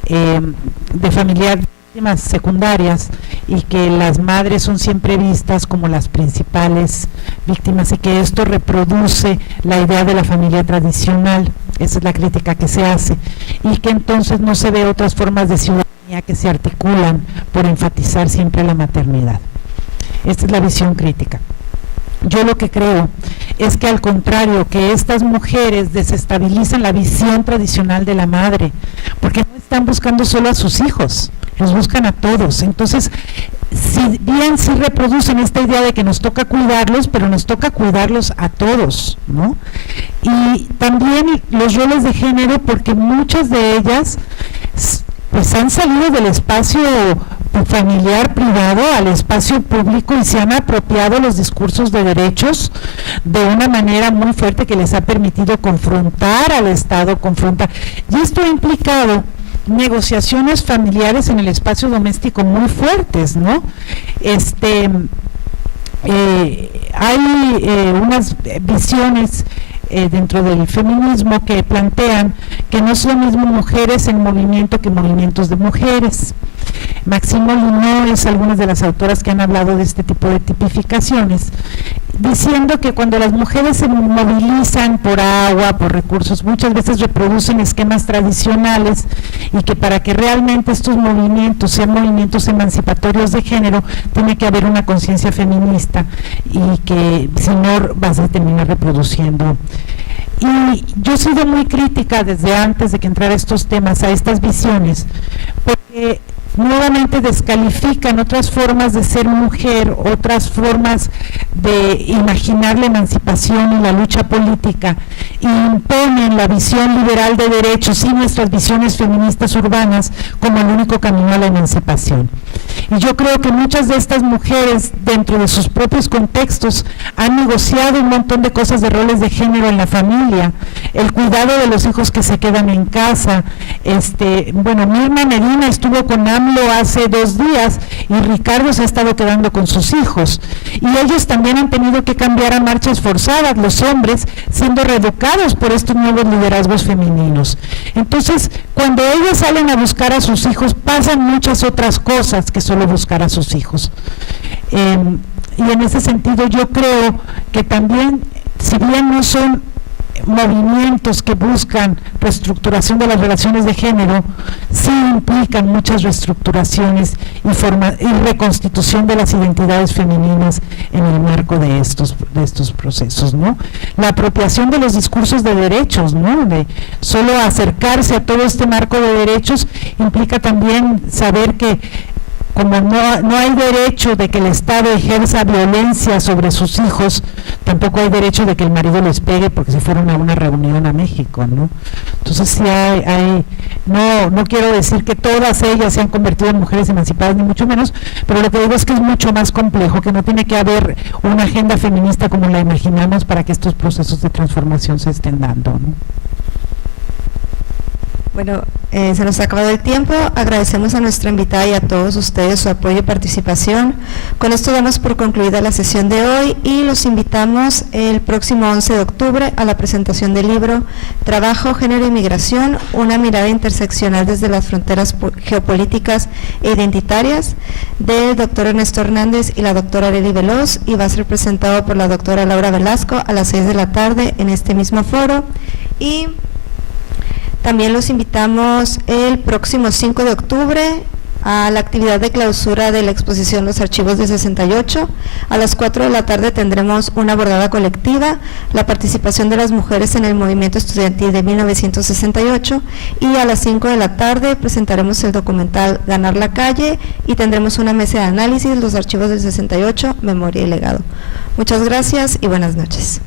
de familiares, víctimas secundarias, y que las madres son siempre vistas como las principales víctimas, y que esto reproduce la idea de la familia tradicional. Esa es la crítica que se hace, y que entonces no se ve otras formas de ciudadanía que se articulan por enfatizar siempre la maternidad. Esta es la visión crítica. Yo lo que creo es que al contrario, que estas mujeres desestabilizan la visión tradicional de la madre, porque no están buscando solo a sus hijos, los buscan a todos. Entonces, si bien sí reproducen esta idea de que nos toca cuidarlos, pero nos toca cuidarlos a todos, ¿no? Y también los roles de género, porque muchas de ellas pues han salido del espacio familiar privado al espacio público y se han apropiado los discursos de derechos de una manera muy fuerte que les ha permitido confrontar al Estado, y esto ha implicado negociaciones familiares en el espacio doméstico muy fuertes, ¿no? Hay unas visiones dentro del feminismo que plantean que no son lo mismo mujeres en movimiento que movimientos de mujeres. Maximo Linó es algunas de las autoras que han hablado de este tipo de tipificaciones, diciendo que cuando las mujeres se movilizan por agua, por recursos, muchas veces reproducen esquemas tradicionales, y que para que realmente estos movimientos sean movimientos emancipatorios de género, tiene que haber una conciencia feminista, y que si no vas a terminar reproduciendo. Y yo he sido muy crítica desde antes de que entrara estos temas a estas visiones, porque nuevamente descalifican otras formas de ser mujer, otras formas de imaginar la emancipación y la lucha política, e imponen la visión liberal de derechos y nuestras visiones feministas urbanas como el único camino a la emancipación. Y yo creo que muchas de estas mujeres, dentro de sus propios contextos, han negociado un montón de cosas de roles de género en la familia, el cuidado de los hijos que se quedan en casa. Mirna Medina estuvo con AMLO hace 2 días y Ricardo se ha estado quedando con sus hijos, y ellos también han tenido que cambiar a marchas forzadas, los hombres siendo reeducados por estos nuevos liderazgos femeninos. Entonces, cuando ellos salen a buscar a sus hijos, pasan muchas otras cosas que solo buscar a sus hijos. Y en ese sentido yo creo que también, si bien no son movimientos que buscan reestructuración de las relaciones de género, sí implican muchas reestructuraciones y reconstitución de las identidades femeninas en el marco de estos procesos, ¿no? La apropiación de los discursos de derechos, ¿no? De solo acercarse a todo este marco de derechos implica también saber que como no hay derecho de que el Estado ejerza violencia sobre sus hijos, tampoco hay derecho de que el marido les pegue porque se fueron a una reunión a México, ¿no? Entonces sí no quiero decir que todas ellas se han convertido en mujeres emancipadas, ni mucho menos, pero lo que digo es que es mucho más complejo, que no tiene que haber una agenda feminista como la imaginamos para que estos procesos de transformación se estén dando, ¿no? Bueno, se nos ha acabado el tiempo. Agradecemos a nuestra invitada y a todos ustedes su apoyo y participación. Con esto damos por concluida la sesión de hoy y los invitamos el próximo 11 de octubre a la presentación del libro Trabajo, Género y Migración, una mirada interseccional desde las fronteras geopolíticas e identitarias, del doctor Ernesto Hernández y la doctora Arely Veloz, y va a ser presentado por la doctora Laura Velasco a las 6 de la tarde en este mismo foro. Y también los invitamos el próximo 5 de octubre a la actividad de clausura de la exposición Los Archivos del 68. A las 4 de la tarde tendremos una bordada colectiva, la participación de las mujeres en el movimiento estudiantil de 1968, y a las 5 de la tarde presentaremos el documental Ganar la Calle y tendremos una mesa de análisis, Los Archivos del 68, Memoria y Legado. Muchas gracias y buenas noches.